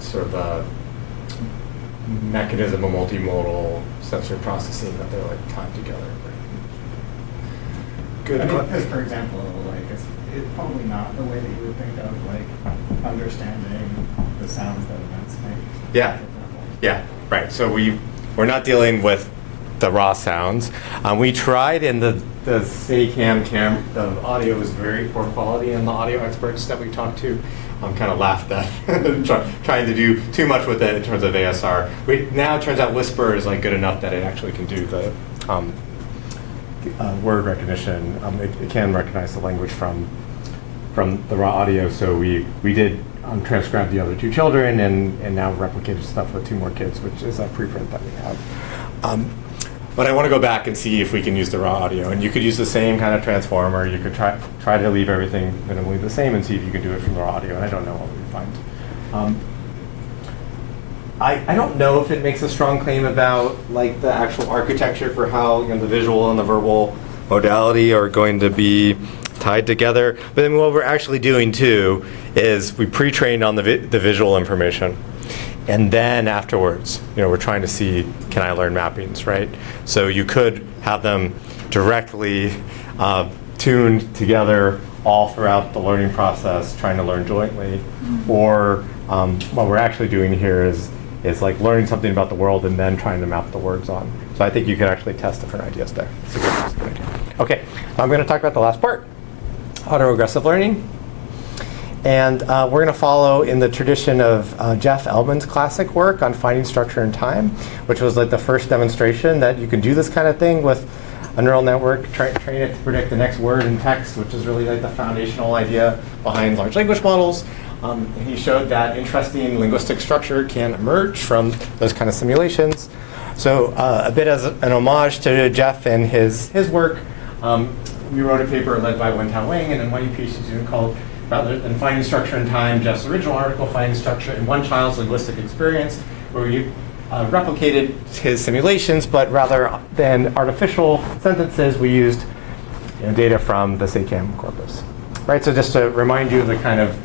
sort of a mechanism of multimodal sensory processing that they're tied together? Good. Because, for example, it's probably not the way that you would think of understanding the sounds that events make. Yeah. Yeah. Right. So we're not dealing with the raw sounds. We tried in the SACAM the audio was very poor quality, and the audio experts that we talked to kind of laughed at trying to do too much with it in terms of ASR. Now it turns out Whisper is good enough that it actually can do the word recognition. It can recognize the language from the raw audio. So we did transcribe the other two children and now replicated stuff with two more kids, which is a preprint that we have. But I want to go back and see if we can use the raw audio. And you could use the same kind of transformer. You could try to leave everything minimally the same and see if you can do it from the raw audio. And I don't know what we find. I don't know if it makes a strong claim about the actual architecture for how the visual and the verbal modality are going to be tied together. But then what we're actually doing too is we pre-trained on the visual information. And then afterwards, we're trying to see, can I learn mappings, right? So you could have them directly tuned together all throughout the learning process, trying to learn jointly. Or what we're actually doing here is learning something about the world and then trying to map the words on. So I think you could actually test different ideas there. It's a good idea. Okay, I'm going to talk about the last part, autoregressive learning. And we're going to follow in the tradition of Jeff Elman's classic work on finding structure and time, which was the first demonstration that you can do this kind of thing with a neural network, train it to predict the next word in text, which is really the foundational idea behind large language models. And he showed that interesting linguistic structure can emerge from those kind of simulations. So a bit as an homage to Jeff and his work, we wrote a paper led by Wen-Tao Wang and an NYU PhD student called Rather Than Finding Structure in Time, Jeff's original article, Finding Structure in One Child's Linguistic Experience, where we replicated his simulations, but rather than artificial sentences, we used data from the SACAM corpus. Right, so just to remind you of the kind of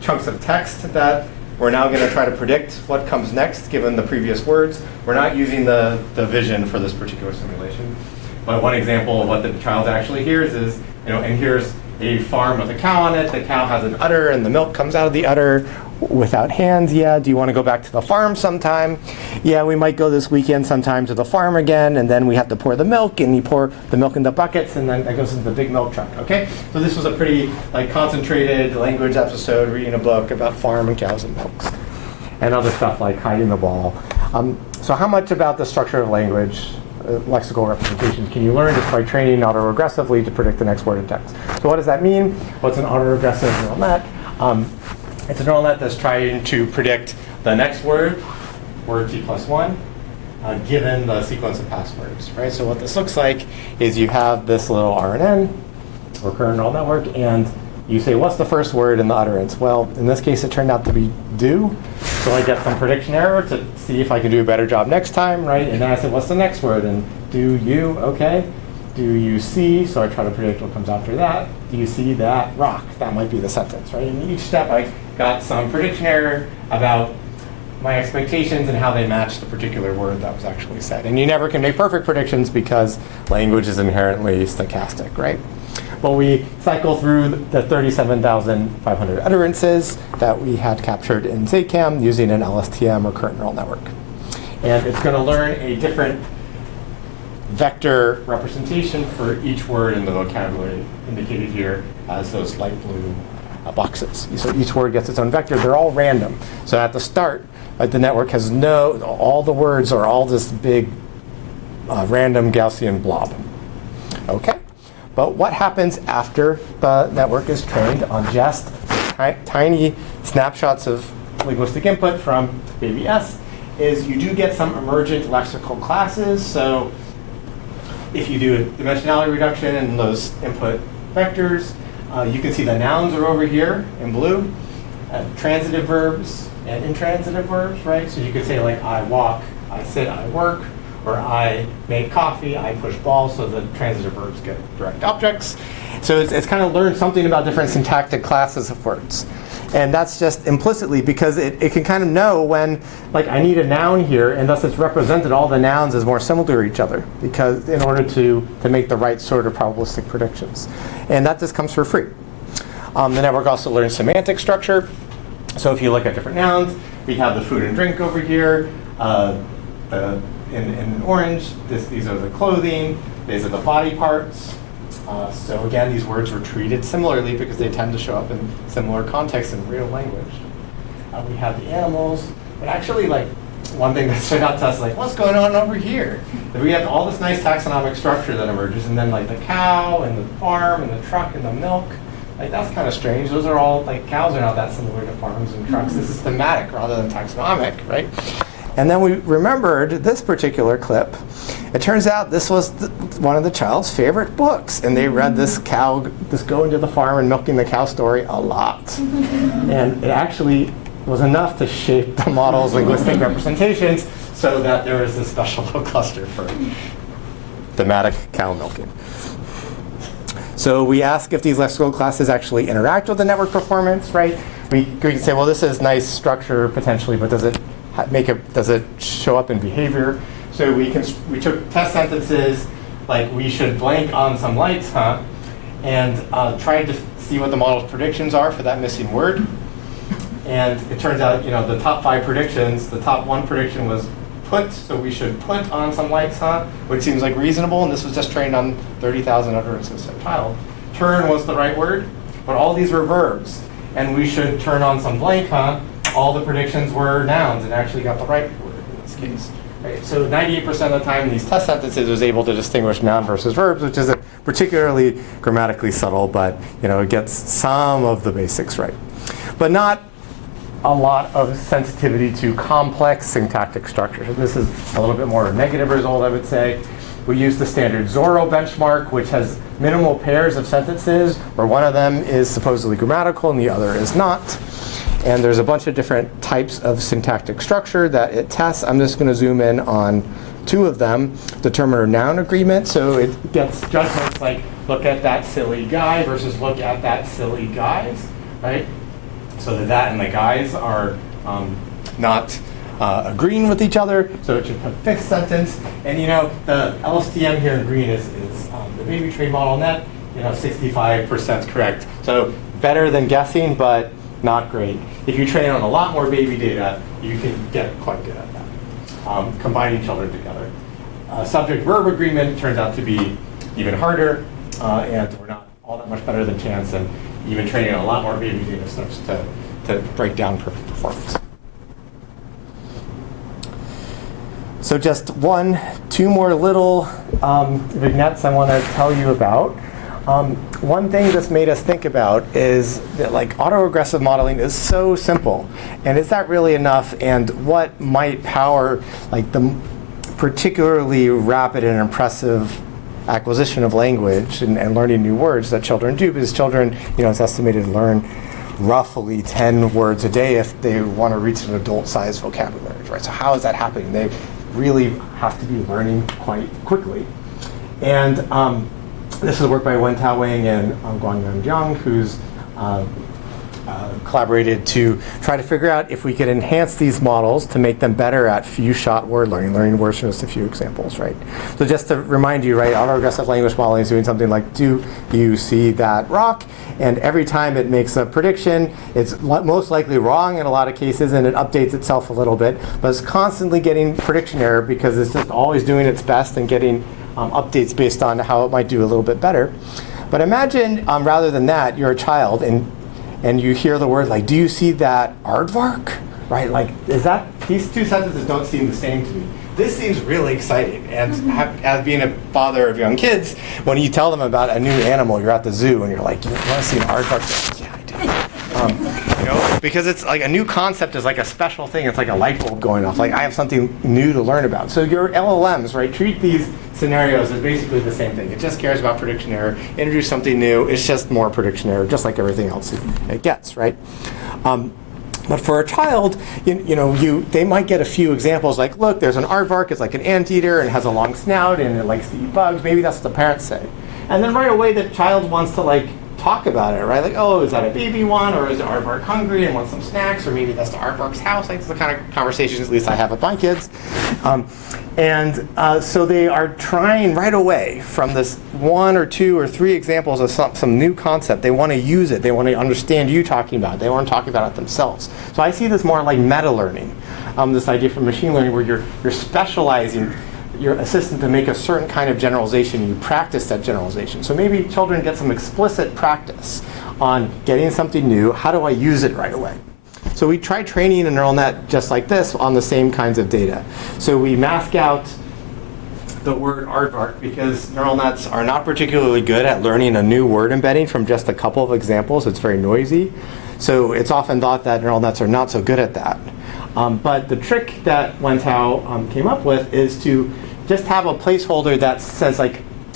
chunks of text that we're now going to try to predict what comes next given the previous words. We're not using the vision for this particular simulation. But one example of what the child actually hears is, and here's a farm with a cow on it. The cow has an udder and the milk comes out of the udder without hands. Yeah, do you want to go back to the farm sometime? Yeah, we might go this weekend sometime to the farm again, and then we have to pour the milk, and you pour the milk into buckets, and then that goes into the big milk truck, okay? So this was a pretty concentrated language episode, reading a book about farm and cows and milks, and other stuff like hiding the ball. So how much about the structure of language, lexical representation, can you learn just by training autoregressively to predict the next word in text? So what does that mean? What's an autoregressive neural net? It's a neural net that's trying to predict the next word t plus 1, given the sequence of past words, right? So what this looks like is you have this little RNN, recurrent neural network, and you say, what's the first word in the utterance? Well, in this case, it turned out to be do. So I get some prediction error to see if I can do a better job next time, right? And then I said, what's the next word? And do you, okay. Do you see? So I try to predict what comes after that. Do you see that rock? That might be the sentence, right? In each step, I got some prediction error about my expectations and how they match the particular word that was actually said. And you never can make perfect predictions because language is inherently stochastic, right? Well, we cycle through the 37,500 utterances that we had captured in SACAM using an LSTM, recurrent neural network. And it's going to learn a different vector representation for each word in the vocabulary indicated here as those light blue boxes. So each word gets its own vector. They're all random. So at the start, the network has all the words are all this big random Gaussian blob. Okay? But what happens after the network is trained on just tiny snapshots of linguistic input from baby S is you do get some emergent lexical classes. So if you do a dimensionality reduction in those input vectors, you can see the nouns are over here in blue, transitive verbs and intransitive verbs, right? So you could say like I walk, I sit, I work, or I make coffee, I push balls, so the transitive verbs get direct objects. So it's kind of learned something about different syntactic classes of words. And that's just implicitly because it can kind of know when, like, I need a noun here, and thus it's represented all the nouns as more similar to each other because in order to make the right sort of probabilistic predictions. And that just comes for free. The network also learns semantic structure. So if you look at different nouns, we have the food and drink over here. In orange, these are the clothing. These are the body parts. So again, these words were treated similarly because they tend to show up in similar contexts in real language. We have the animals, but actually, like, one thing that stood out to us, like, what's going on over here? That we have all this nice taxonomic structure that emerges, and then like the cow and the farm and the truck and the milk. Like, that's kind of strange. Those are all, like, cows are not that similar to farms and trucks. This is thematic rather than taxonomic, right? And then we remembered this particular clip. It turns out this was one of the child's favorite books. And they read this going to the farm and milking the cow story a lot. And it actually was enough to shape the model's linguistic representations so that there is this special little cluster for thematic cow milking. So we ask if these lexical classes actually interact with the network performance, right? We can say, well, this is nice structure potentially, but does it show up in behavior? So we took test sentences like we should blank on some lights, and tried to see what the model's predictions are for that missing word. And it turns out, the top 5 predictions, the top 1 prediction was put, so we should put on some lights, which seems like reasonable, and this was just trained on 30,000 utterances per child. Turn was the right word, but all these were verbs. And we should turn on some blank, all the predictions were nouns and actually got the right word in this case. Right? So 98% of the time in these test sentences was able to distinguish noun versus verbs, which isn't particularly grammatically subtle, but it gets some of the basics right. but not a lot of sensitivity to complex syntactic structures. This is a little bit more negative result, I would say. We use the standard Zorro benchmark, which has minimal pairs of sentences, where one of them is supposedly grammatical and the other is not. And there's a bunch of different types of syntactic structure that it tests. I'm just going to zoom in on 2 of them. Determiner-noun agreement, so it gets judgments like, look at that silly guy versus look at that silly guys, right? So that and the guys are not agreeing with each other, so it should put fixed sentence. And the LSTM here in green is the baby trade model, and that 65% correct. So better than guessing, but not great. If you train on a lot more baby data, you can get quite good at that. Combining children together. Subject-verb agreement turns out to be even harder, and we're not all that much better than chance, and even training on a lot more baby data starts to break down performance. So just 2 more little vignettes I want to tell you about. One thing that's made us think about is that autoregressive modeling is so simple, and is that really enough? And what might power the particularly rapid and impressive acquisition of language and learning new words that children do? Because children, it's estimated to learn roughly 10 words a day if they want to reach an adult-sized vocabulary, right? So how is that happening? They really have to be learning quite quickly. And this is work by Wentao Wang and Guangyan Jiang, who's collaborated to try to figure out if we could enhance these models to make them better at few-shot word learning words from just a few examples, right? So just to remind you, right, autoregressive language modeling is doing something like, do you see that rock? And every time it makes a prediction, it's most likely wrong in a lot of cases, and it updates itself a little bit, but it's constantly getting prediction error because it's just always doing its best and getting updates based on how it might do a little bit better. But imagine, rather than that, you're a child and you hear the word do you see that aardvark? Right? These 2 sentences don't seem the same to me. This seems really exciting. And as being a father of young kids, when you tell them about a new animal, you're at the zoo and you're like, you want to see an aardvark? Yeah, I do. Because it's a new concept is a special thing. It's like a light bulb going off. I have something new to learn about. So your LLMs, right, treat these scenarios as basically the same thing. It just cares about prediction error. Introduce something new. It's just more prediction error, just like everything else it gets, right? But for a child, they might get a few examples look, there's an aardvark, it's like an anteater and it has a long snout and it likes to eat bugs. Maybe that's what the parents say. And then right away the child wants to talk about it, right? Oh, is that a baby one, or is the aardvark hungry and wants some snacks, or maybe that's the aardvark's house. That's the kind of conversations at least I have with my kids. So they are trying right away from this 1 or 2 or 3 examples of some new concept. They want to use it. They want to understand you talking about it. They want to talk about it themselves. So I see this more like meta-learning, this idea from machine learning where you're specializing your assistant to make a certain kind of generalization, and you practice that generalization. So maybe children get some explicit practice on getting something new. How do I use it right away? So we try training a neural net just like this on the same kinds of data. So we mask out the word aardvark because neural nets are not particularly good at learning a new word embedding from just a couple of examples. It's very noisy. So it's often thought that neural nets are not so good at that. But the trick that Wentao came up with is to just have a placeholder that says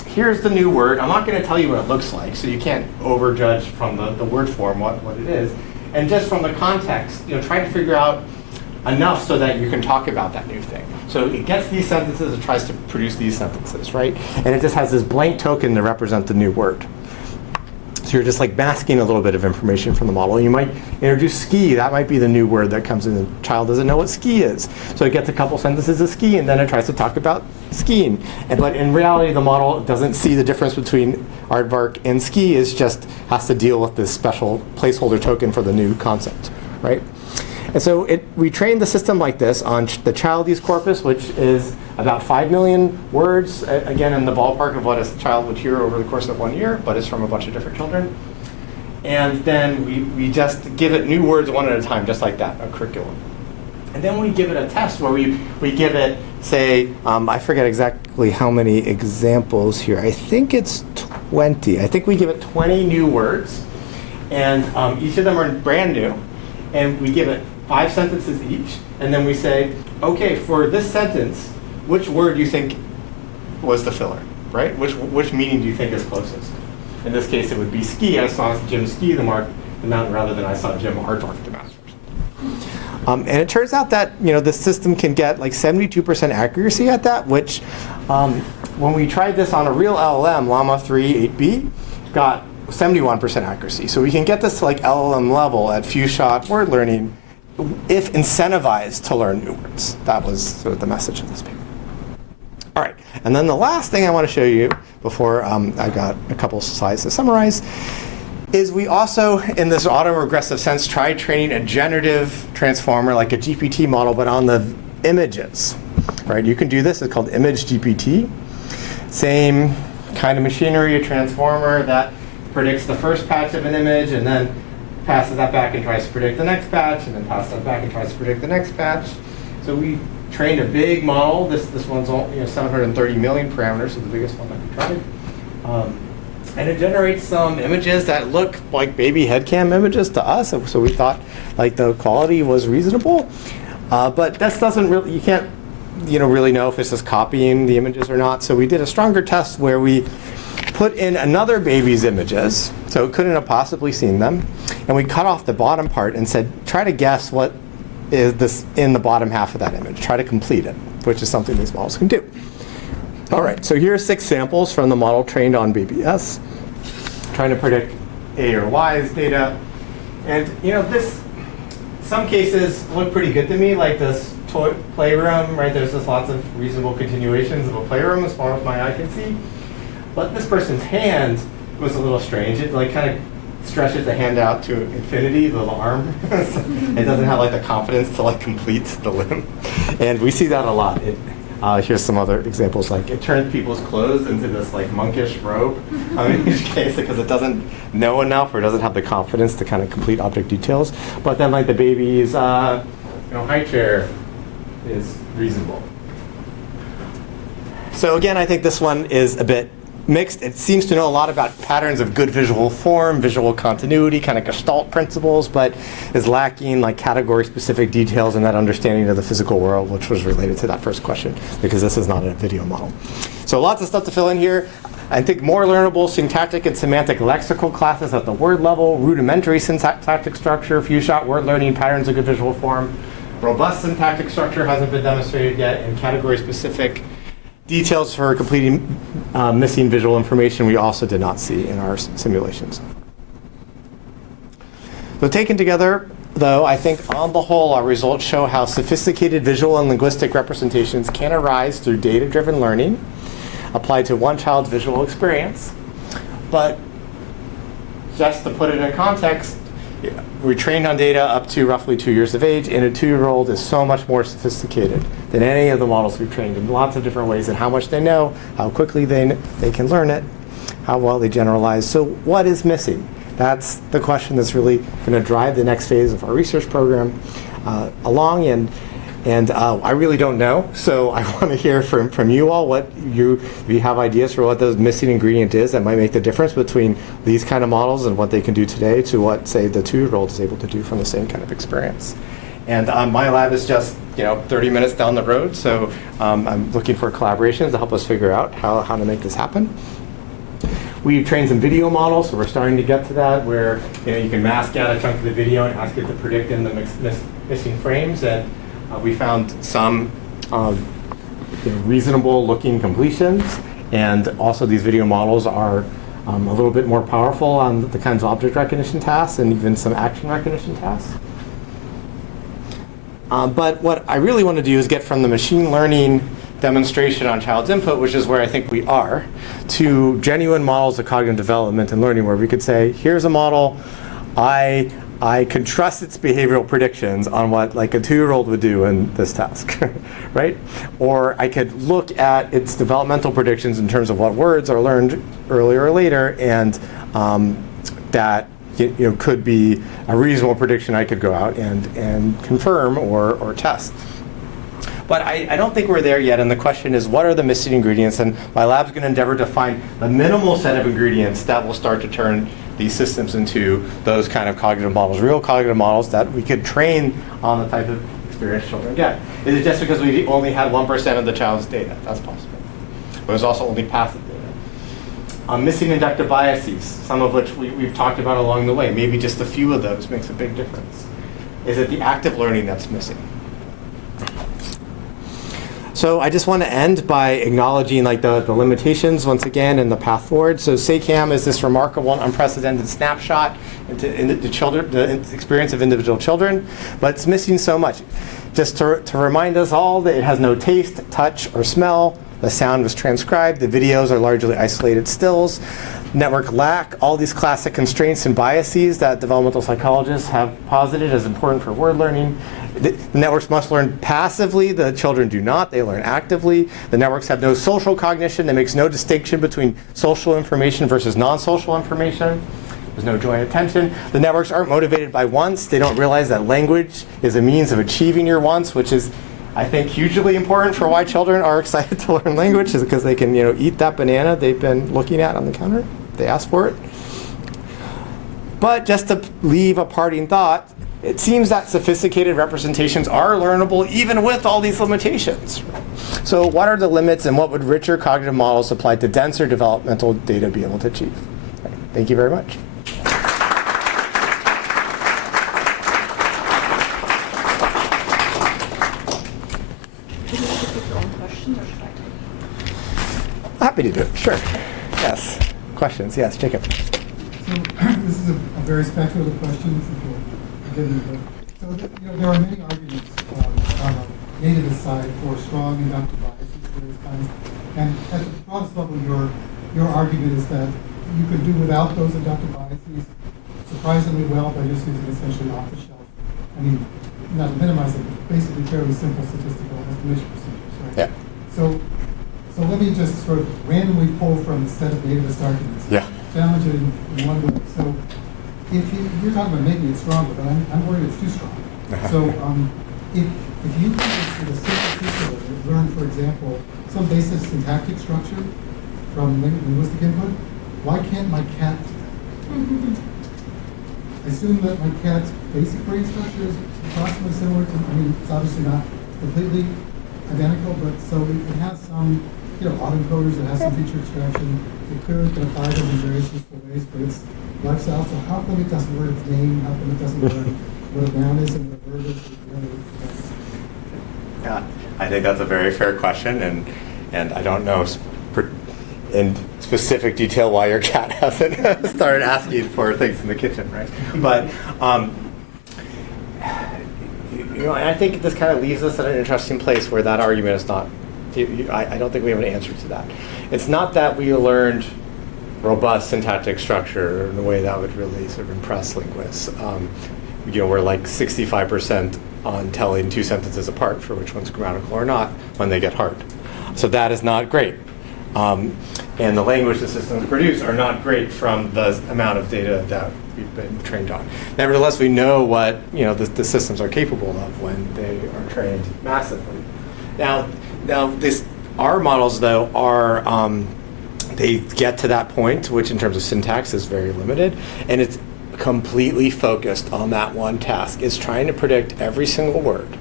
here's the new word. I'm not going to tell you what it looks like, so you can't overjudge from the word form what it is. And just from the context, try to figure out enough so that you can talk about that new thing. So it gets these sentences, it tries to produce these sentences, right? And it just has this blank token to represent the new word. So you're just masking a little bit of information from the model. You might introduce ski. That might be the new word that comes in. The child doesn't know what ski is. So it gets a couple sentences of ski, and then it tries to talk about skiing. But in reality, the model doesn't see the difference between aardvark and ski. It just has to deal with this special placeholder token for the new concept, right? And so we trained the system like this on the child use corpus, which is about 5 million words, again in the ballpark of what a child would hear over the course of 1 year, but it's from a bunch of different children. And then we just give it new words one at a time, just like that, a curriculum. And then we give it a test where we give it, say, I forget exactly how many examples here. I think it's 20. I think we give it 20 new words, and each of them are brand new. and we give it 5 sentences each, and then we say, okay, for this sentence, which word do you think was the filler, right? Which meaning do you think is closest? In this case, it would be ski. I saw Jim ski the mountain rather than I saw Jim aardvark the masters. And it turns out that the system can get like 72% accuracy at that, which when we tried this on a real LLM, Llama 3 8B, got 71% accuracy. So we can get this to like LLM level at few-shot word learning if incentivized to learn new words. That was sort of the message of this paper. All right, and then the last thing I want to show you before I've got a couple slides to summarize is we also, in this autoregressive sense, tried training a generative transformer like a GPT model, but on the images, right? You can do this. It's called image GPT. Same kind of machinery, a transformer that predicts the first patch of an image and then passes that back and tries to predict the next patch, and then passes that back and tries to predict the next patch. So we trained a big model. This one's all 730 million parameters, so the biggest one that we tried. And it generates some images that look like baby head cam images to us. So we thought like the quality was reasonable. But this doesn't really, you can't really know if it's just copying the images or not. So we did a stronger test where we put in another baby's images, so it couldn't have possibly seen them. And we cut off the bottom part and said, try to guess what is this in the bottom half of that image. Try to complete it, which is something these models can do. All right, so here are 6 samples from the model trained on baby S, trying to predict A or Y's data. And some cases look pretty good to me, like this toy playroom, right? There's just lots of reasonable continuations of a playroom as far as my eye can see. But this person's hand was a little strange. It like kind of stretches the hand out to infinity, the little arm. It doesn't have like the confidence to like complete the limb. And we see that a lot. Here's some other examples, like it turns people's clothes into this like monkish robe in each case because it doesn't know enough or doesn't have the confidence to kind of complete object details. But then like the baby's high chair is reasonable. So again, I think this one is a bit mixed. It seems to know a lot about patterns of good visual form, visual continuity, kind of Gestalt principles, but is lacking like category-specific details in that understanding of the physical world, which was related to that first question, because this is not a video model. So lots of stuff to fill in here. I think more learnable syntactic and semantic lexical classes at the word level, rudimentary syntactic structure, few-shot word learning, patterns of good visual form. Robust syntactic structure hasn't been demonstrated yet, and category-specific details for completing missing visual information we also did not see in our simulations. So taken together, though, I think on the whole our results show how sophisticated visual and linguistic representations can arise through data-driven learning applied to one child's visual experience. But just to put it in context, we trained on data up to roughly 2 years of age, and a 2-year-old is so much more sophisticated than any of the models we've trained in lots of different ways, and how much they know, how quickly they can learn it, how well they generalize. So what is missing? That's the question that's really going to drive the next phase of our research program along, and I really don't know. So I want to hear from you all what if you have ideas for what the missing ingredient is that might make the difference between these kind of models and what they can do today to what, say, the 2-year-old is able to do from the same kind of experience. And my lab is just 30 minutes down the road, so I'm looking for collaborations to help us figure out how to make this happen. We've trained some video models, so we're starting to get to that, where you can mask out a chunk of the video and ask it to predict in the missing frames. And we found some reasonable-looking completions, and also these video models are a little bit more powerful on the kinds of object recognition tasks and even some action recognition tasks. But what I really want to do is get from the machine learning demonstration on child's input, which is where I think we are, to genuine models of cognitive development and learning, where we could say, here's a model, I can trust its behavioral predictions on what like a 2-year-old would do in this task, right? Or I could look at its developmental predictions in terms of what words are learned earlier or later, and that could be a reasonable prediction I could go out and confirm or test. But I don't think we're there yet, and the question is, what are the missing ingredients? And my lab's going to endeavor to find the minimal set of ingredients that will start to turn these systems into those kind of cognitive models, real cognitive models that we could train on the type of experience children get. Is it just because we only had 1% of the child's data? That's possible. But it was also only passive data. Missing inductive biases, some of which we've talked about along the way. Maybe just a few of those makes a big difference. Is it the active learning that's missing? So I just want to end by acknowledging like the limitations once again and the path forward. So SACAM is this remarkable, unprecedented snapshot into the experience of individual children, but it's missing so much. Just to remind us all that it has no taste, touch, or smell. The sound was transcribed. The videos are largely isolated stills. Network lack all these classic constraints and biases that developmental psychologists have posited as important for word learning. The networks must learn passively. The children do not. They learn actively. The networks have no social cognition. That makes no distinction between social information versus non-social information. There's no joint attention. The networks aren't motivated by wants. They don't realize that language is a means of achieving your wants, which is, I think, hugely important for why children are excited to learn language, is because they can, eat that banana they've been looking at on the counter. They ask for it. But just to leave a parting thought, it seems that sophisticated representations are learnable even with all these limitations. So what are the limits, and what would richer cognitive models applied to denser developmental data be able to achieve? Thank you very much. Happy to do it, sure. Yes. Questions? Yes, Jacob. So this is a very speculative question. So there are many arguments on the nativist side for strong inductive biases of various kinds. And at the broadest level, your argument is that you could do without those inductive biases surprisingly well by just using essentially off-the-shelf. I mean, not to minimize it, but basically fairly simple statistical estimation procedures, right? Yeah. So let me just sort of randomly pull from a set of nativist arguments. Yeah. Challenge it in one way. So if you're talking about making it stronger, but I'm worried it's too strong. So if you could, with a simple feature of it, learn, for example, some basic syntactic structure from linguistic input, why can't my cat do that? I assume that my cat's basic brain structure is approximately similar to, it's obviously not completely identical, but so it has some, autoencoders, it has some feature extraction. It clearly can apply them in various useful ways for its lifestyle. So how come it doesn't learn its name? How come it doesn't learn what a noun is and what a verb is? Yeah, I think that's a very fair question, and I don't know in specific detail why your cat hasn't started asking for things in the kitchen, right? But I think this kind of leaves us at an interesting place where that argument is not. I don't think we have an answer to that. It's not that we learned robust syntactic structure in a way that would really sort of impress linguists. We're like 65% on telling two sentences apart for which one's grammatical or not when they get hard. So that is not great. And the language the systems produce are not great from the amount of data that we've been trained on. Nevertheless, we know what the systems are capable of when they are trained massively. Now our models though are they get to that point, which in terms of syntax is very limited, and it's completely focused on that one task. It's trying to predict every single word,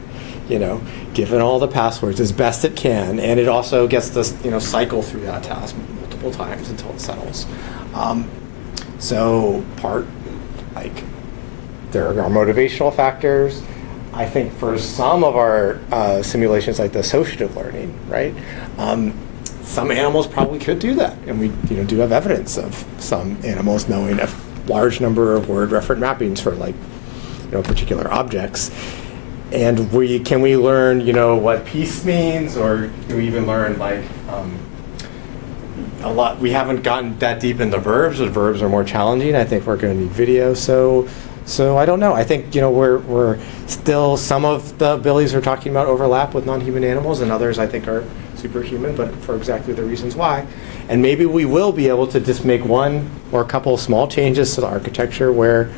given all the passwords as best it can, and it also gets this, cycle through that task multiple times until it settles. There are motivational factors. I think for some of our simulations, like the associative learning, right? Some animals probably could do that, and we do have evidence of some animals knowing a large number of word-referent mappings for particular objects. And can we learn what peace means, or can we even learn a lot? We haven't gotten that deep into verbs. The verbs are more challenging. I think we're going to need video. So I don't know. I think we're still, some of the abilities we're talking about overlap with non-human animals, and others I think are superhuman, but for exactly the reasons why. And maybe we will be able to just make one or a couple of small changes to the architecture where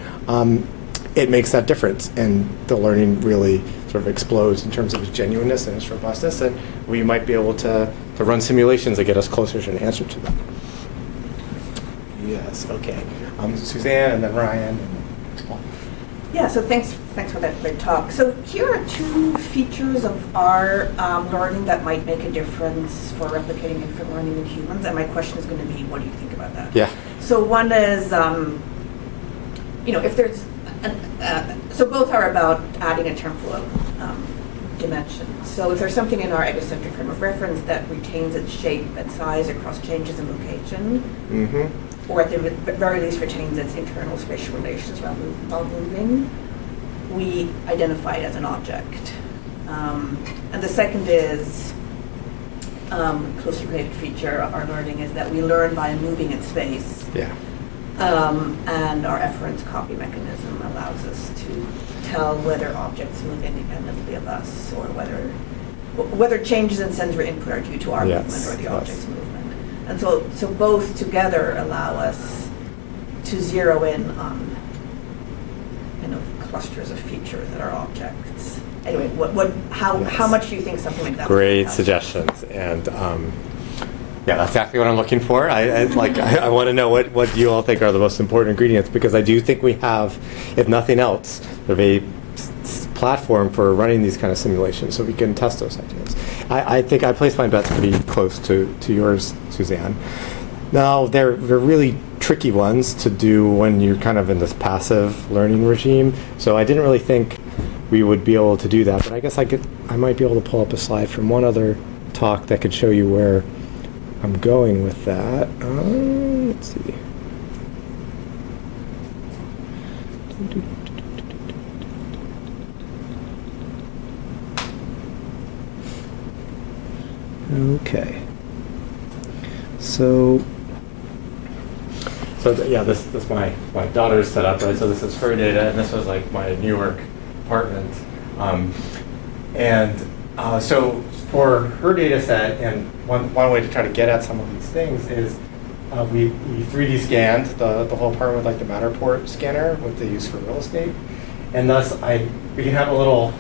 it makes that difference, and the learning really sort of explodes in terms of its genuineness and its robustness, and we might be able to run simulations that get us closer to an answer to that. Yes. Yes, okay. Suzanne and then Ryan. And Paul. Yeah, so thanks for that great talk. So here are two features of our learning that might make a difference for replicating infant learning in humans, and my question is going to be, what do you think about that? Yeah. So one is, if there's, so both are about adding a temporal dimension. So if there's something in our egocentric frame of reference that retains its shape and size across changes in location, or at the very least retains its internal spatial relations while moving, we identify it as an object. And the second is, closely related feature of our learning is that we learn by moving in space. Yeah. And our efference copy mechanism allows us to tell whether objects move independently of us, or whether changes in sensory input are due to our movement or the object's movement. And so both together allow us to zero in on clusters of features that are objects. Anyway, how much do you think something like that? Great suggestions, and yeah, that's exactly what I'm looking for. I want to know what you all think are the most important ingredients, because I do think we have, if nothing else, a platform for running these kind of simulations, so we can test those ideas. I think I place my bets pretty close to yours, Suzanne. Now, they're really tricky ones to do when you're kind of in this passive learning regime, so I didn't really think we would be able to do that, but I guess I might be able to pull up a slide from one other talk that could show you where I'm going with that. Let's see. Okay. So yeah, this my daughter's set up, right? So this is her data, and this was like my New York apartment, so for her data set, and one way to try to get at some of these things is we 3D scanned the whole apartment with like the Matterport scanner, what they use for real estate, and thus we can have a little.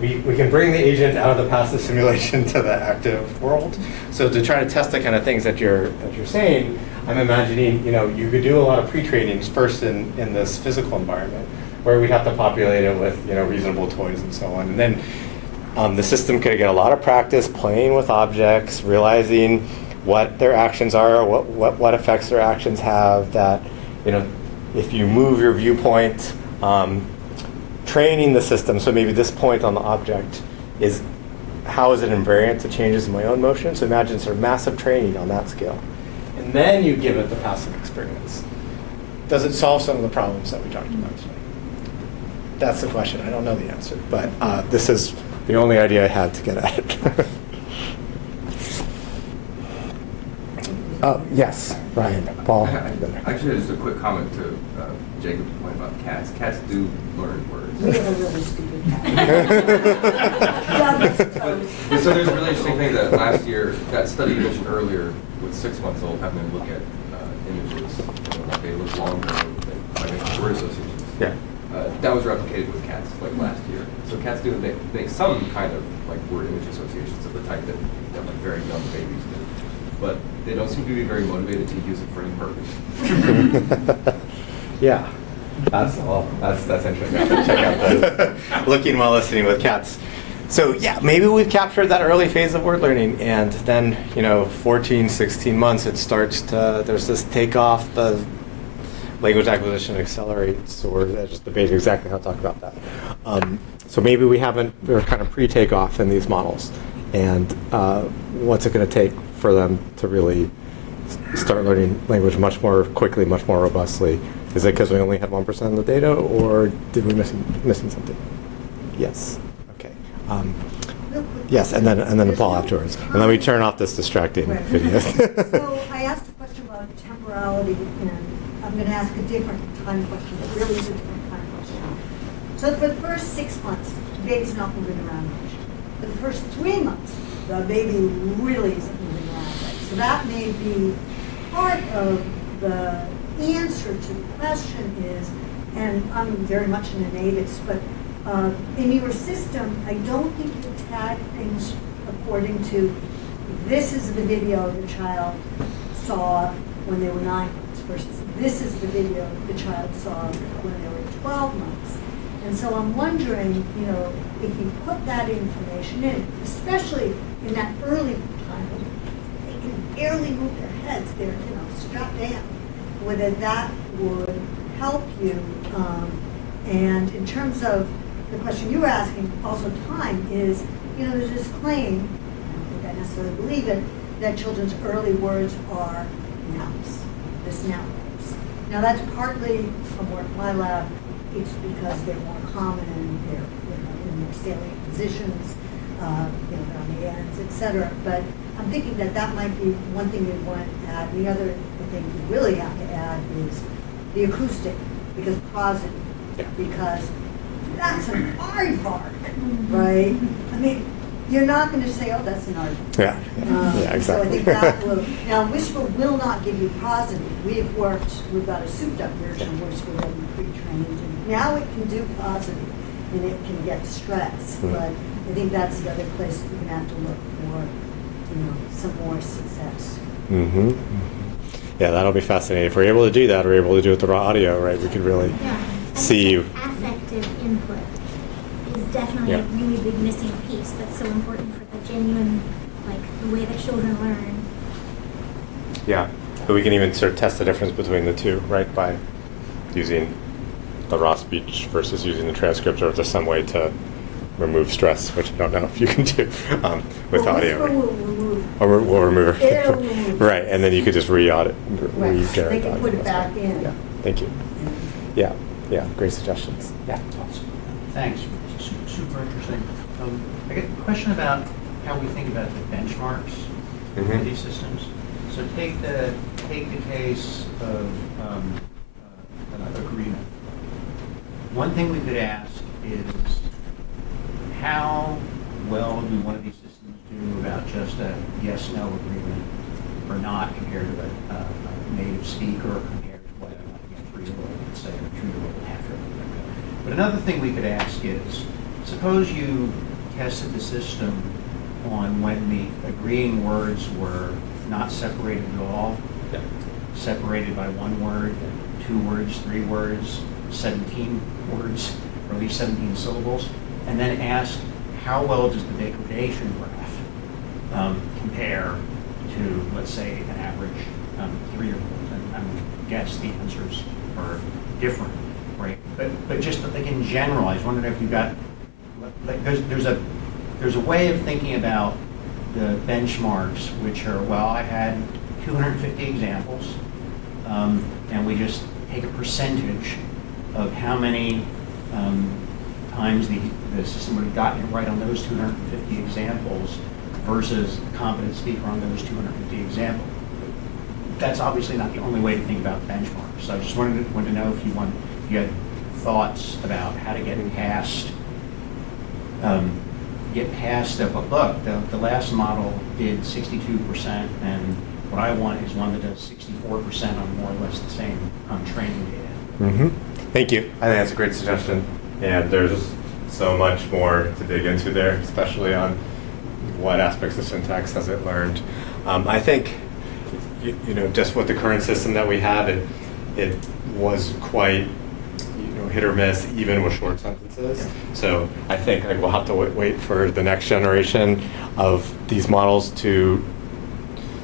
We can bring the agent out of the passive simulation to the active world. So to try to test the kind of things that you're saying, I'm imagining you could do a lot of pre-trainings first in this physical environment, where we'd have to populate it with reasonable toys and so on, and then the system could get a lot of practice playing with objects, realizing what their actions are, what effects their actions have. That if you move your viewpoint. Training the system, so maybe this point on the object is how is it invariant to changes in my own motion? So imagine sort of massive training on that scale. And then you give it the passive experience. Does it solve some of the problems that we talked about today? That's the question. I don't know the answer, but this is the only idea I had to get at it. Yes, Ryan, Paul. Actually, just a quick comment to Jacob's point about cats. Cats do learn words. We have a really stupid cat. So there's a really interesting thing that last year, that study you mentioned earlier with 6 months old, having them look at images, like they look longer than word associations. Yeah. That was replicated with cats like last year. So cats do make some kind of like word image associations of the type that like very young babies do. But they don't seem to be very motivated to use it for any purpose. Yeah, that's interesting. I have to check out the looking while listening with cats. So yeah, maybe we've captured that early phase of word learning, and then 14, 16 months it starts to, there's this takeoff, the language acquisition accelerates, or just debating exactly how to talk about that. So maybe we're kind of pre-takeoff in these models, and what's it going to take for them to really start learning language much more quickly, much more robustly? Is it because we only had 1% of the data, or did we missing something? Yes. Okay. Yes, and then Paul afterwards, and then we turn off this distracting video. So I asked a question about temporality, and I'm going to ask a different time question. It really is a different time question. So for the first 6 months, the baby's not moving around much. For the first 3 months, the baby really isn't moving around much. So that may be part of the answer to the question is, and I'm very much an innatist, but in your system, I don't think you tag things according to this is the video the child saw when they were 9 months versus this is the video the child saw when they were 12 months. And so I'm wondering, you know, if you put that information in, especially in that early time, they can barely move their heads, they're, you know, strapped down, whether that would help you. And in terms of the question you were asking, also time is, you know, there's this claim, I don't think I necessarily believe it, that children's early words are nouns, this noun words. Now that's partly from work in my lab, it's because they're more common and they're, you know, in more salient positions, you know, they're on the ends, etc. But I'm thinking that that might be one thing you'd want to add. The other thing you really have to add is the acoustic, because prosody, because that's an aardvark, right? I mean, you're not going to say, oh, that's an aardvark. Yeah, exactly. So I think that will, now Whisper will not give you prosody. We've got a souped up version of Whisper that we pre-trained, and now it can do prosody, and it can get stress, but I think that's the other place you're going to have to look for, you know, some more success. Mm-hmm. Yeah, that'll be fascinating. If we're able to do that, we're able to do it with the raw audio, right? We can really see. Affective input is definitely a really big missing piece that's so important for the genuine, like, the way that children learn. Yeah, but we can even sort of test the difference between the two, right? By using the raw speech versus using the transcript, or if there's some way to remove stress, which I don't know if you can do with audio. Whisper will remove. Or we'll remove it. It'll remove. Right, and then you could just Right. regenerate They can audio. put it back in. Yeah, thank you. Yeah, great suggestions. Yeah. Thanks. Super interesting. I get a question about how we think about the benchmarks for these systems. So take the case of agreement. One thing we could ask is, how well do one of these systems do about just a yes/no agreement or not compared to a native speaker, or compared to what a 3-year-old would say, or a 2-year-old, and a half-year-old. But another thing we could ask is, suppose you tested the system on when the agreeing words were not separated at all, separated by 1 word, 2 words, 3 words, 17 words, or at least 17 syllables, and then ask how well does the degradation graph compare to, let's say, an average 3-year-old. And I would guess the answers are different, right? But just like in general, I was wondering if you got, like, there's a way of thinking about the benchmarks, which are, well, I had 250 examples, and we just take a percentage of how many times the system would have gotten it right on those 250 examples versus a competent speaker on those 250 examples. That's obviously not the only way to think about benchmarks. So I just wanted to know if you had thoughts about how to get past the last model did 62%, and what I want is one that does 64% on more or less the same training data. Mm-hmm. Thank you. I think that's a great suggestion. And there's so much more to dig into there, especially on what aspects of syntax has it learned. I think, you know, just with the current system that we have, it was quite, you know, hit or miss, even with short sentences. Yeah. So I think we'll have to wait for the next generation of these models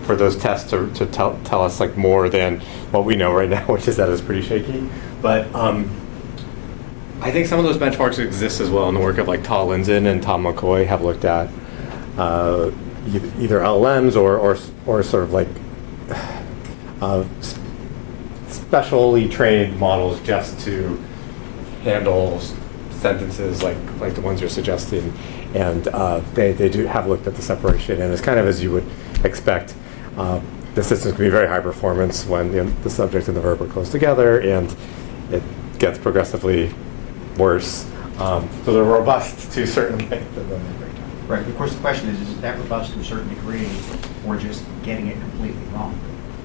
for those tests to tell us like more than what we know right now, which is that it's pretty shaky. But I think some of those benchmarks exist as well in the work of like Tal Linzen and Tom McCoy have looked at either LLMs or sort of like specially trained models just to handle sentences like the ones you're suggesting, and they do have looked at the separation, and it's kind of as you would expect. The systems can be very high performance when the subject and the verb are close together, and it gets progressively worse. So they're robust to a certain length, and then they break down. Right. Of course, the question is that robust to a certain degree, or just getting it completely wrong?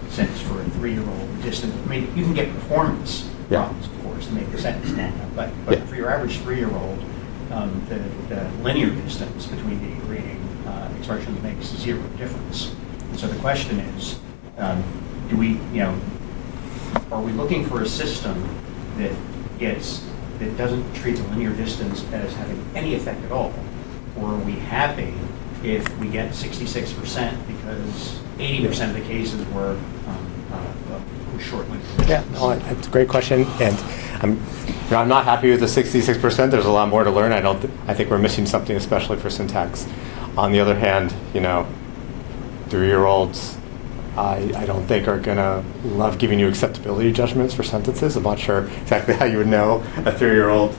Since for a 3-year-old, distant, I mean, you can get performance problems, of course, to make the sentence stand up. But for your average 3-year-old, the linear distance between the agreeing expressions makes 0 difference. And so the question is, do we, are we looking for a system that doesn't treat the linear distance as having any effect at all? Or are we happy if we get 66% because 80% of the cases were short linear distance? Yeah, no, that's a great question, and I'm not happy with the 66%. There's a lot more to learn. I think we're missing something, especially for syntax. On the other hand, 3-year-olds, I don't think are gonna love giving you acceptability judgments for sentences. I'm not sure exactly how you would know a 3-year-old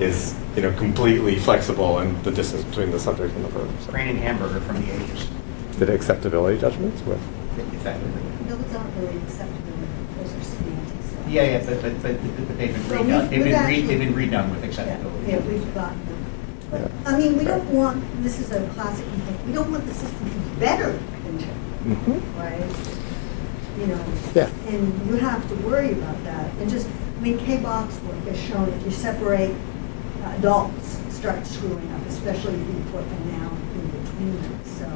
is completely flexible in the distance between the subject and the verb. So. Crane and Hamburger from the 80s. Did acceptability judgments with? Effectively. Those aren't really acceptable, those are semantics. Yeah, but they've been So redone. we've actually- They've been redone with acceptability. Yeah, we've gotten them. But, Yeah. I mean, we don't want, this is a classic complaint, we don't want the system to be better than children, Mm-hmm. right? Yeah. And you have to worry about that. And just, K-box work has shown if you separate adults, start screwing up, especially if you put a noun in between them. So,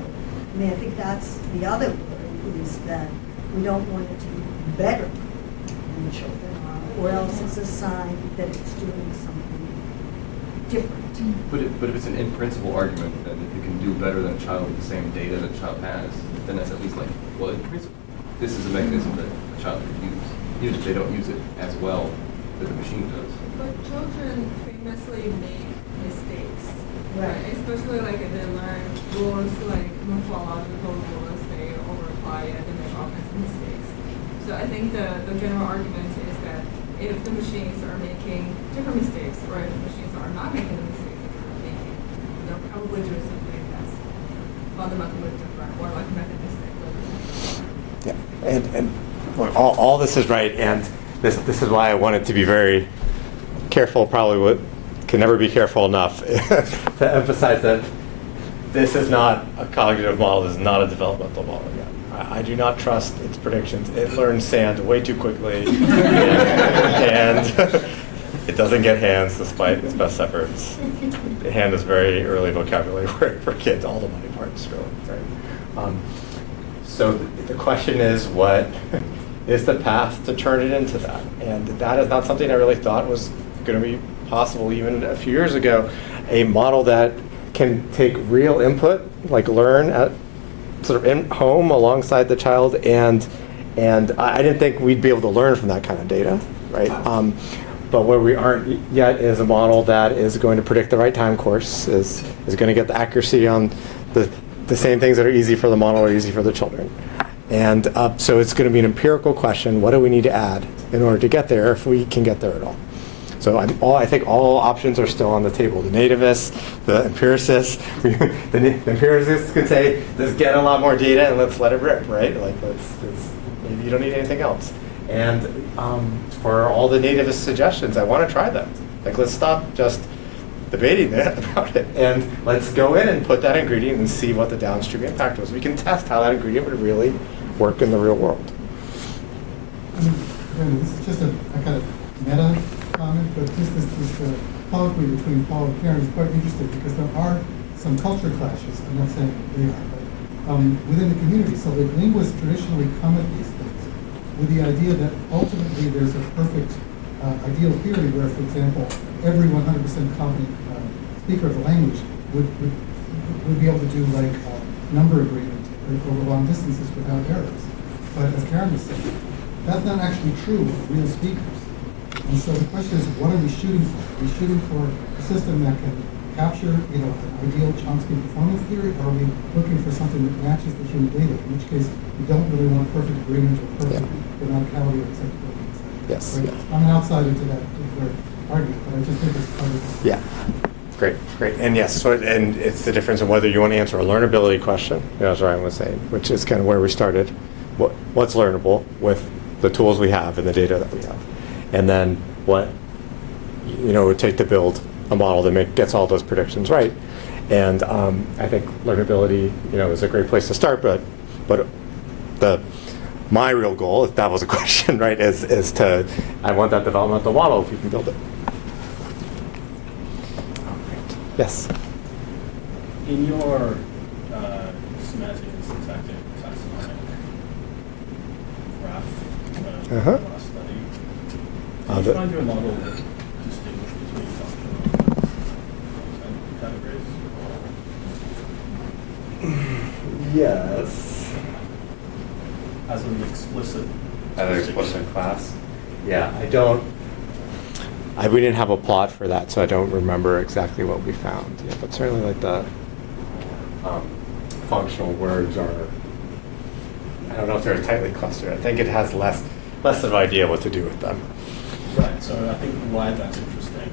I think that's the other worry, is that we don't want it to be better than children are, or else it's a sign that it's doing something different. But if it's an in-principle argument, then if you can do better than a child with the same data that a child has, then that's at least like, well, in principle, this is a mechanism that a child could use, even if they don't use it as well as the machine does. But children famously make mistakes, Right. Especially like if they learn rules like morphological rules, they overapply it and make all kinds of mistakes. So I think the general argument is that if the machines are making different mistakes, or if the machines are not making the mistakes that they're making, they're probably doing something that's fundamentally different, or like mechanistic. Yeah, and look, all this is right, and this is why I wanted to be very careful, probably can never be careful enough to emphasize that this is not a cognitive model, this is not a developmental model yet. I do not trust its predictions. It learns sand way too quickly, and it doesn't get hands despite its best efforts. The hand is very early vocabulary for kids, all the body parts, really, right? So the question is, what is the path to turn it into that? And that is not something I really thought was going to be possible even a few years ago. A model that can take real input, like learn at sort of in home alongside the child, and I didn't think we'd be able to learn from that kind of data, right? But where we aren't yet is a model that is going to predict the right time course, is going to get the accuracy on the same things that are easy for the model are easy for the children. And so it's going to be an empirical question, what do we need to add in order to get there, if we can get there at all? So I think all options are still on the table. The nativists, the empiricists, the empiricists could say, let's get a lot more data and let's let it rip, right? Like, maybe you don't need anything else. And for all the nativist suggestions, I want to try them. Like, let's stop just debating about it, and let's go in and put that ingredient and see what the downstream impact was. We can test how that ingredient would really work in the real world. This is just a kind of meta comment, but just this colloquy between Paul and Karen is quite interesting because there are some culture clashes. I'm not saying they are, but within the community. So the linguists traditionally come at these things with the idea that ultimately there's a perfect ideal theory where, for example, every 100% competent speaker of the language would be able to do like number agreement over long distances without errors. But as Karen was saying, that's not actually true of real speakers. And so the question is, what are we shooting for? Are we shooting for a system that can capture, an ideal Chomsky performance theory, or are we looking for something that matches the human data? In which case, we don't really want perfect agreement or perfect grammaticality or acceptability. Yes. Right? Yeah. I'm an outsider to that particular argument, but I just think it's part of it. Yeah. Great. And yes, and it's the difference in whether you want to answer a learnability question, as Ryan was saying, which is kind of where we started. What's learnable with the tools we have and the data that we have, and then what it would take to build a model that gets all those predictions right. And I think learnability, is a great place to start. But my real goal, if that was a question, right, is to I want that developmental model if you can build it. Yes. In your semantic and syntactic taxonomic, Uh-huh. last study. Oh, Did the- you find your model distinguish between functional and categories? Yes. As an explicit. An explicit class. Yeah, I don't. We didn't have a plot for that, so I don't remember exactly what we found. Yeah, but certainly, like the functional words are. I don't know if they're tightly clustered. I think it has less of an idea what to do with them. Right, so I think why that's interesting,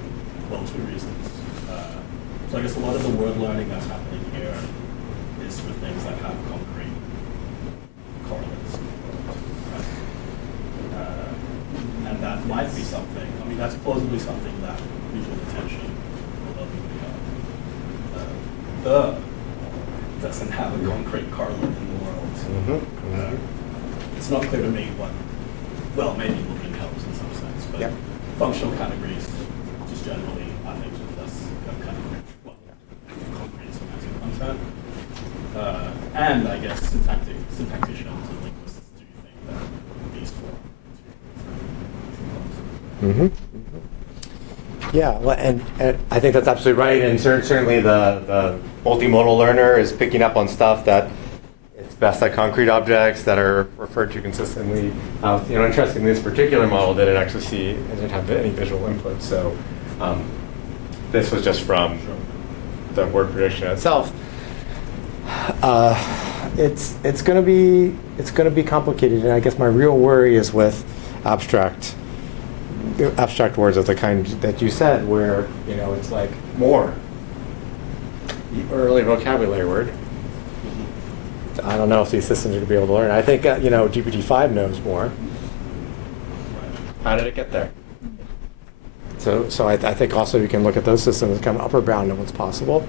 well, two reasons. So I guess a lot of the word learning that's happening here is for things that have concrete correlates. Right? And that might be something, I mean, that's plausibly something that visual attention will ultimately have. Doesn't have a concrete correlate in the world. It's not clear to me what, well, maybe looking helps in some sense, but Yep. functional categories just generally are things with less kind of rich, well, concrete semantic content. And I guess syntacticians and linguists do think that these form Yeah, well, and I think that's absolutely right, and certainly the multimodal learner is picking up on stuff that it's best at concrete objects that are referred to consistently. Interestingly, this particular model didn't actually it didn't have any visual input, so this was just from the word prediction itself. It's going to be complicated, and I guess my real worry is with abstract words of the kind that you said, where it's like more early vocabulary word. I don't know if these systems are going to be able to learn. I think GPT-5 knows more. How did it get there? So I think also you can look at those systems and kind of upper bound of what's possible.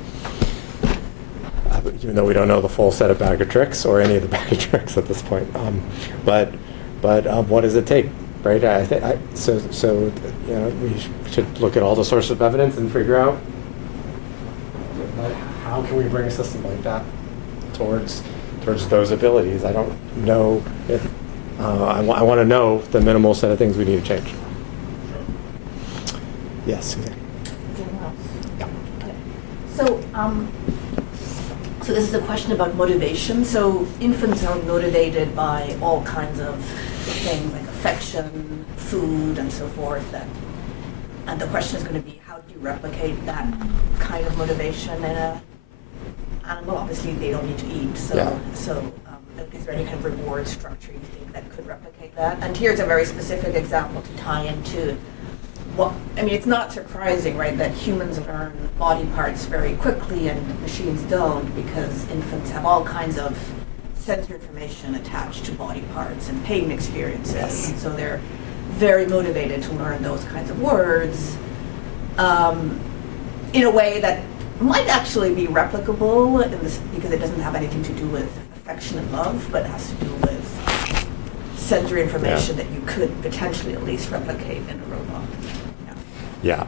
Even though we don't know the full set of bag of tricks or any of the bag of tricks at this point, but what does it take, right? So we should look at all the sources of evidence and figure out how can we bring a system like that towards those abilities. I don't know if I want to know the minimal set of things we need to change. Yes, Suzanne. Yeah. So, so this is a question about motivation. So infants are motivated by all kinds of things like affection, food, and so forth. And the question is going to be, how do you replicate that kind of motivation in an animal? Obviously, they don't need to eat. So, Yeah. Is there any kind of reward structure you think that could replicate that? And here's a very specific example to tie into. Well, I mean, it's not surprising, right, that humans learn body parts very quickly and machines don't, because infants have all kinds of sensory information attached to body parts and pain experiences. Yes. And so they're very motivated to learn those kinds of words in a way that might actually be replicable because it doesn't have anything to do with affection and love, but it has to do with sensory information that you could potentially at least replicate in a robot. Yeah,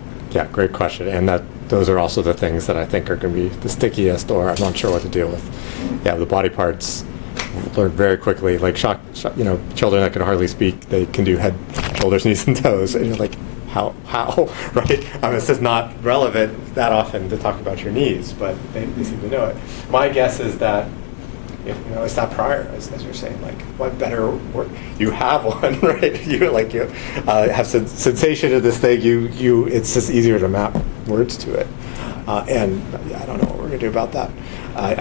great question. And those are also the things that I think are going to be the stickiest, or I'm not sure what to deal with. Yeah, the body parts learn very quickly. Like children that can hardly speak, they can do head, shoulders, knees, and toes. And you're like, how, right? It's just not relevant that often to talk about your knees, but they seem to know it. My guess is that it's not prior, as you're saying. Like, what better word? You have one, right? You have sensation of this thing. It's just easier to map words to it. And I don't know what we're gonna do about that.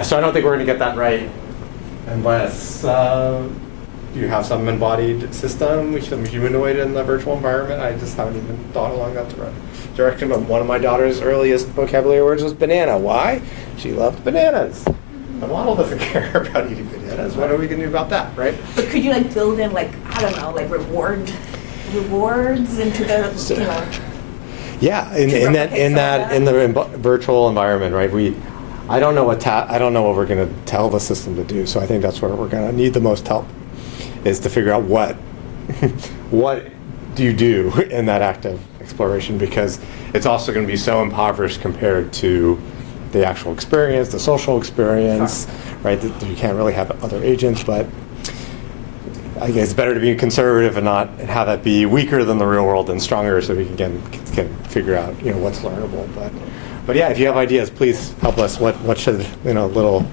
So I don't think we're gonna get that right, unless you have some embodied system, some humanoid in the virtual environment. I just haven't even thought along that direction. But one of my daughter's earliest vocabulary words was banana. Why? She loved bananas. The model doesn't care about eating bananas. What are we going to do about that, right? But could you build in rewards into the Yeah, in the virtual environment, right? I don't know what we're going to tell the system to do. So I think that's where we're going to need the most help, is to figure out what do you do in that active exploration, because it's also going to be so impoverished compared to the actual experience, the social experience, right? That you can't really have other agents, but I guess it's better to be conservative and not and have that be weaker than the real world and stronger, so we can figure out what's learnable. But yeah, if you have ideas, please help us. What should little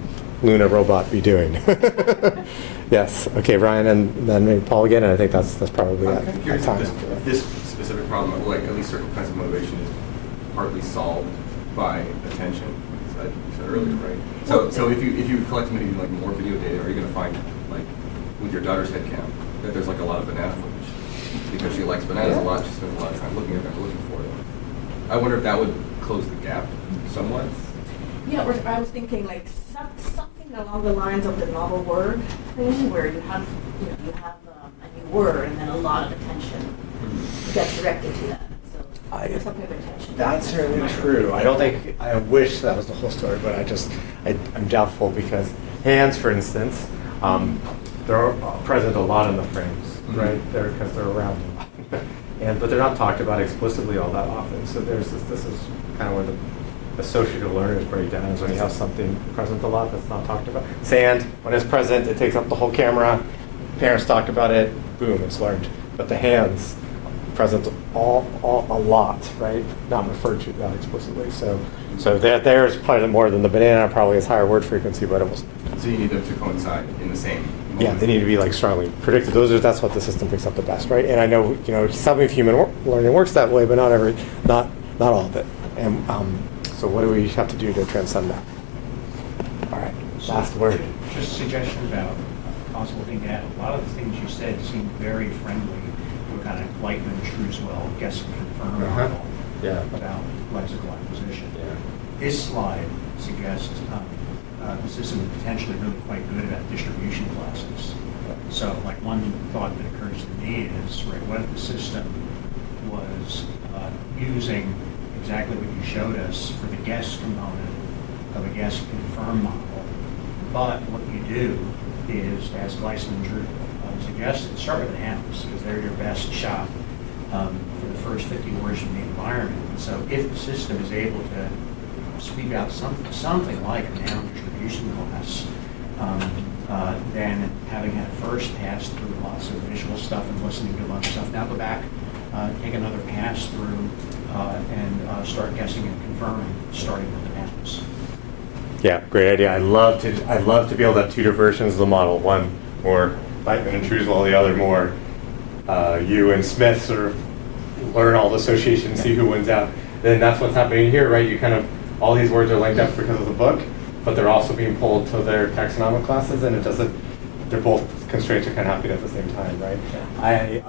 Luna robot be doing? Yes. Okay, Ryan, and then maybe Paul again. And I think that's probably I'm at kind of curious time. if this specific problem, like at least certain kinds of motivation, is partly solved by attention. As I said earlier, right? So if you collect maybe like more video data, are you going to find like with your daughter's head count that there's like a lot of banana footage because she likes bananas a lot? She spends a lot of time looking at them, looking for them. I wonder if that would close the gap somewhat. Yeah, I was thinking like something along the lines of the novel word thing, where you have a new word and then a lot of attention gets directed to that. So there's some kind of attention. That's certainly true. I wish that was the whole story, but I'm doubtful because hands, for instance, they're present a lot in the frames, right? Because they're around a lot. But they're not talked about explicitly all that often. So this is kind of where the associative learners break down, is when you have something present a lot that's not talked about. Sand, when it's present, it takes up the whole camera. Parents talked about it, boom, it's learned. But the hands, present a lot, right? Not referred to that explicitly. So there's probably more than the banana, probably has higher word frequency, but it was. So you need them to coincide in the same moment. Yeah, they need to be like strongly predicted. That's what the system picks up the best, right? And I know some of human learning works that way, but not all of it. And so what do we have to do to transcend that? All right, last word. Just a suggestion about possible thing to add. A lot of the things you said seem very friendly to a kind of Lightman, Trueswell, guess and confirm model about lexical acquisition. Yeah. This slide suggests the system is potentially really quite good about distribution classes. So, like one thought that occurs to me is, right, what if the system was using exactly what you showed us for the guess component of a guess confirm model, but what you do is, as Gleason and Drew suggested, start with the nouns, because they're your best shot for the first 50 words from the environment. And so if the system is able to sweep out something like a noun distribution class, then having had first pass through lots of visual stuff and listening to a bunch of stuff, now go back, take another pass through, and start guessing and confirming, starting with the nouns. Yeah, great idea. I'd love to be able to have two versions of the model. One more Lightman and Trueswell, the other more you and Smith sort of learn all the associations, see who wins out. Then that's what's happening here, right? You kind of, all these words are linked up because of the book, but they're also being pulled to their taxonomic classes, and they're both constraints are kind of happening at the same time, right?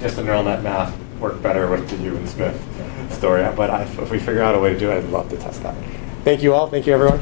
Just the neural net math worked better with the you and Smith story, but if we figure out a way to do it, I'd love to test that. Thank you all. Thank you, everyone.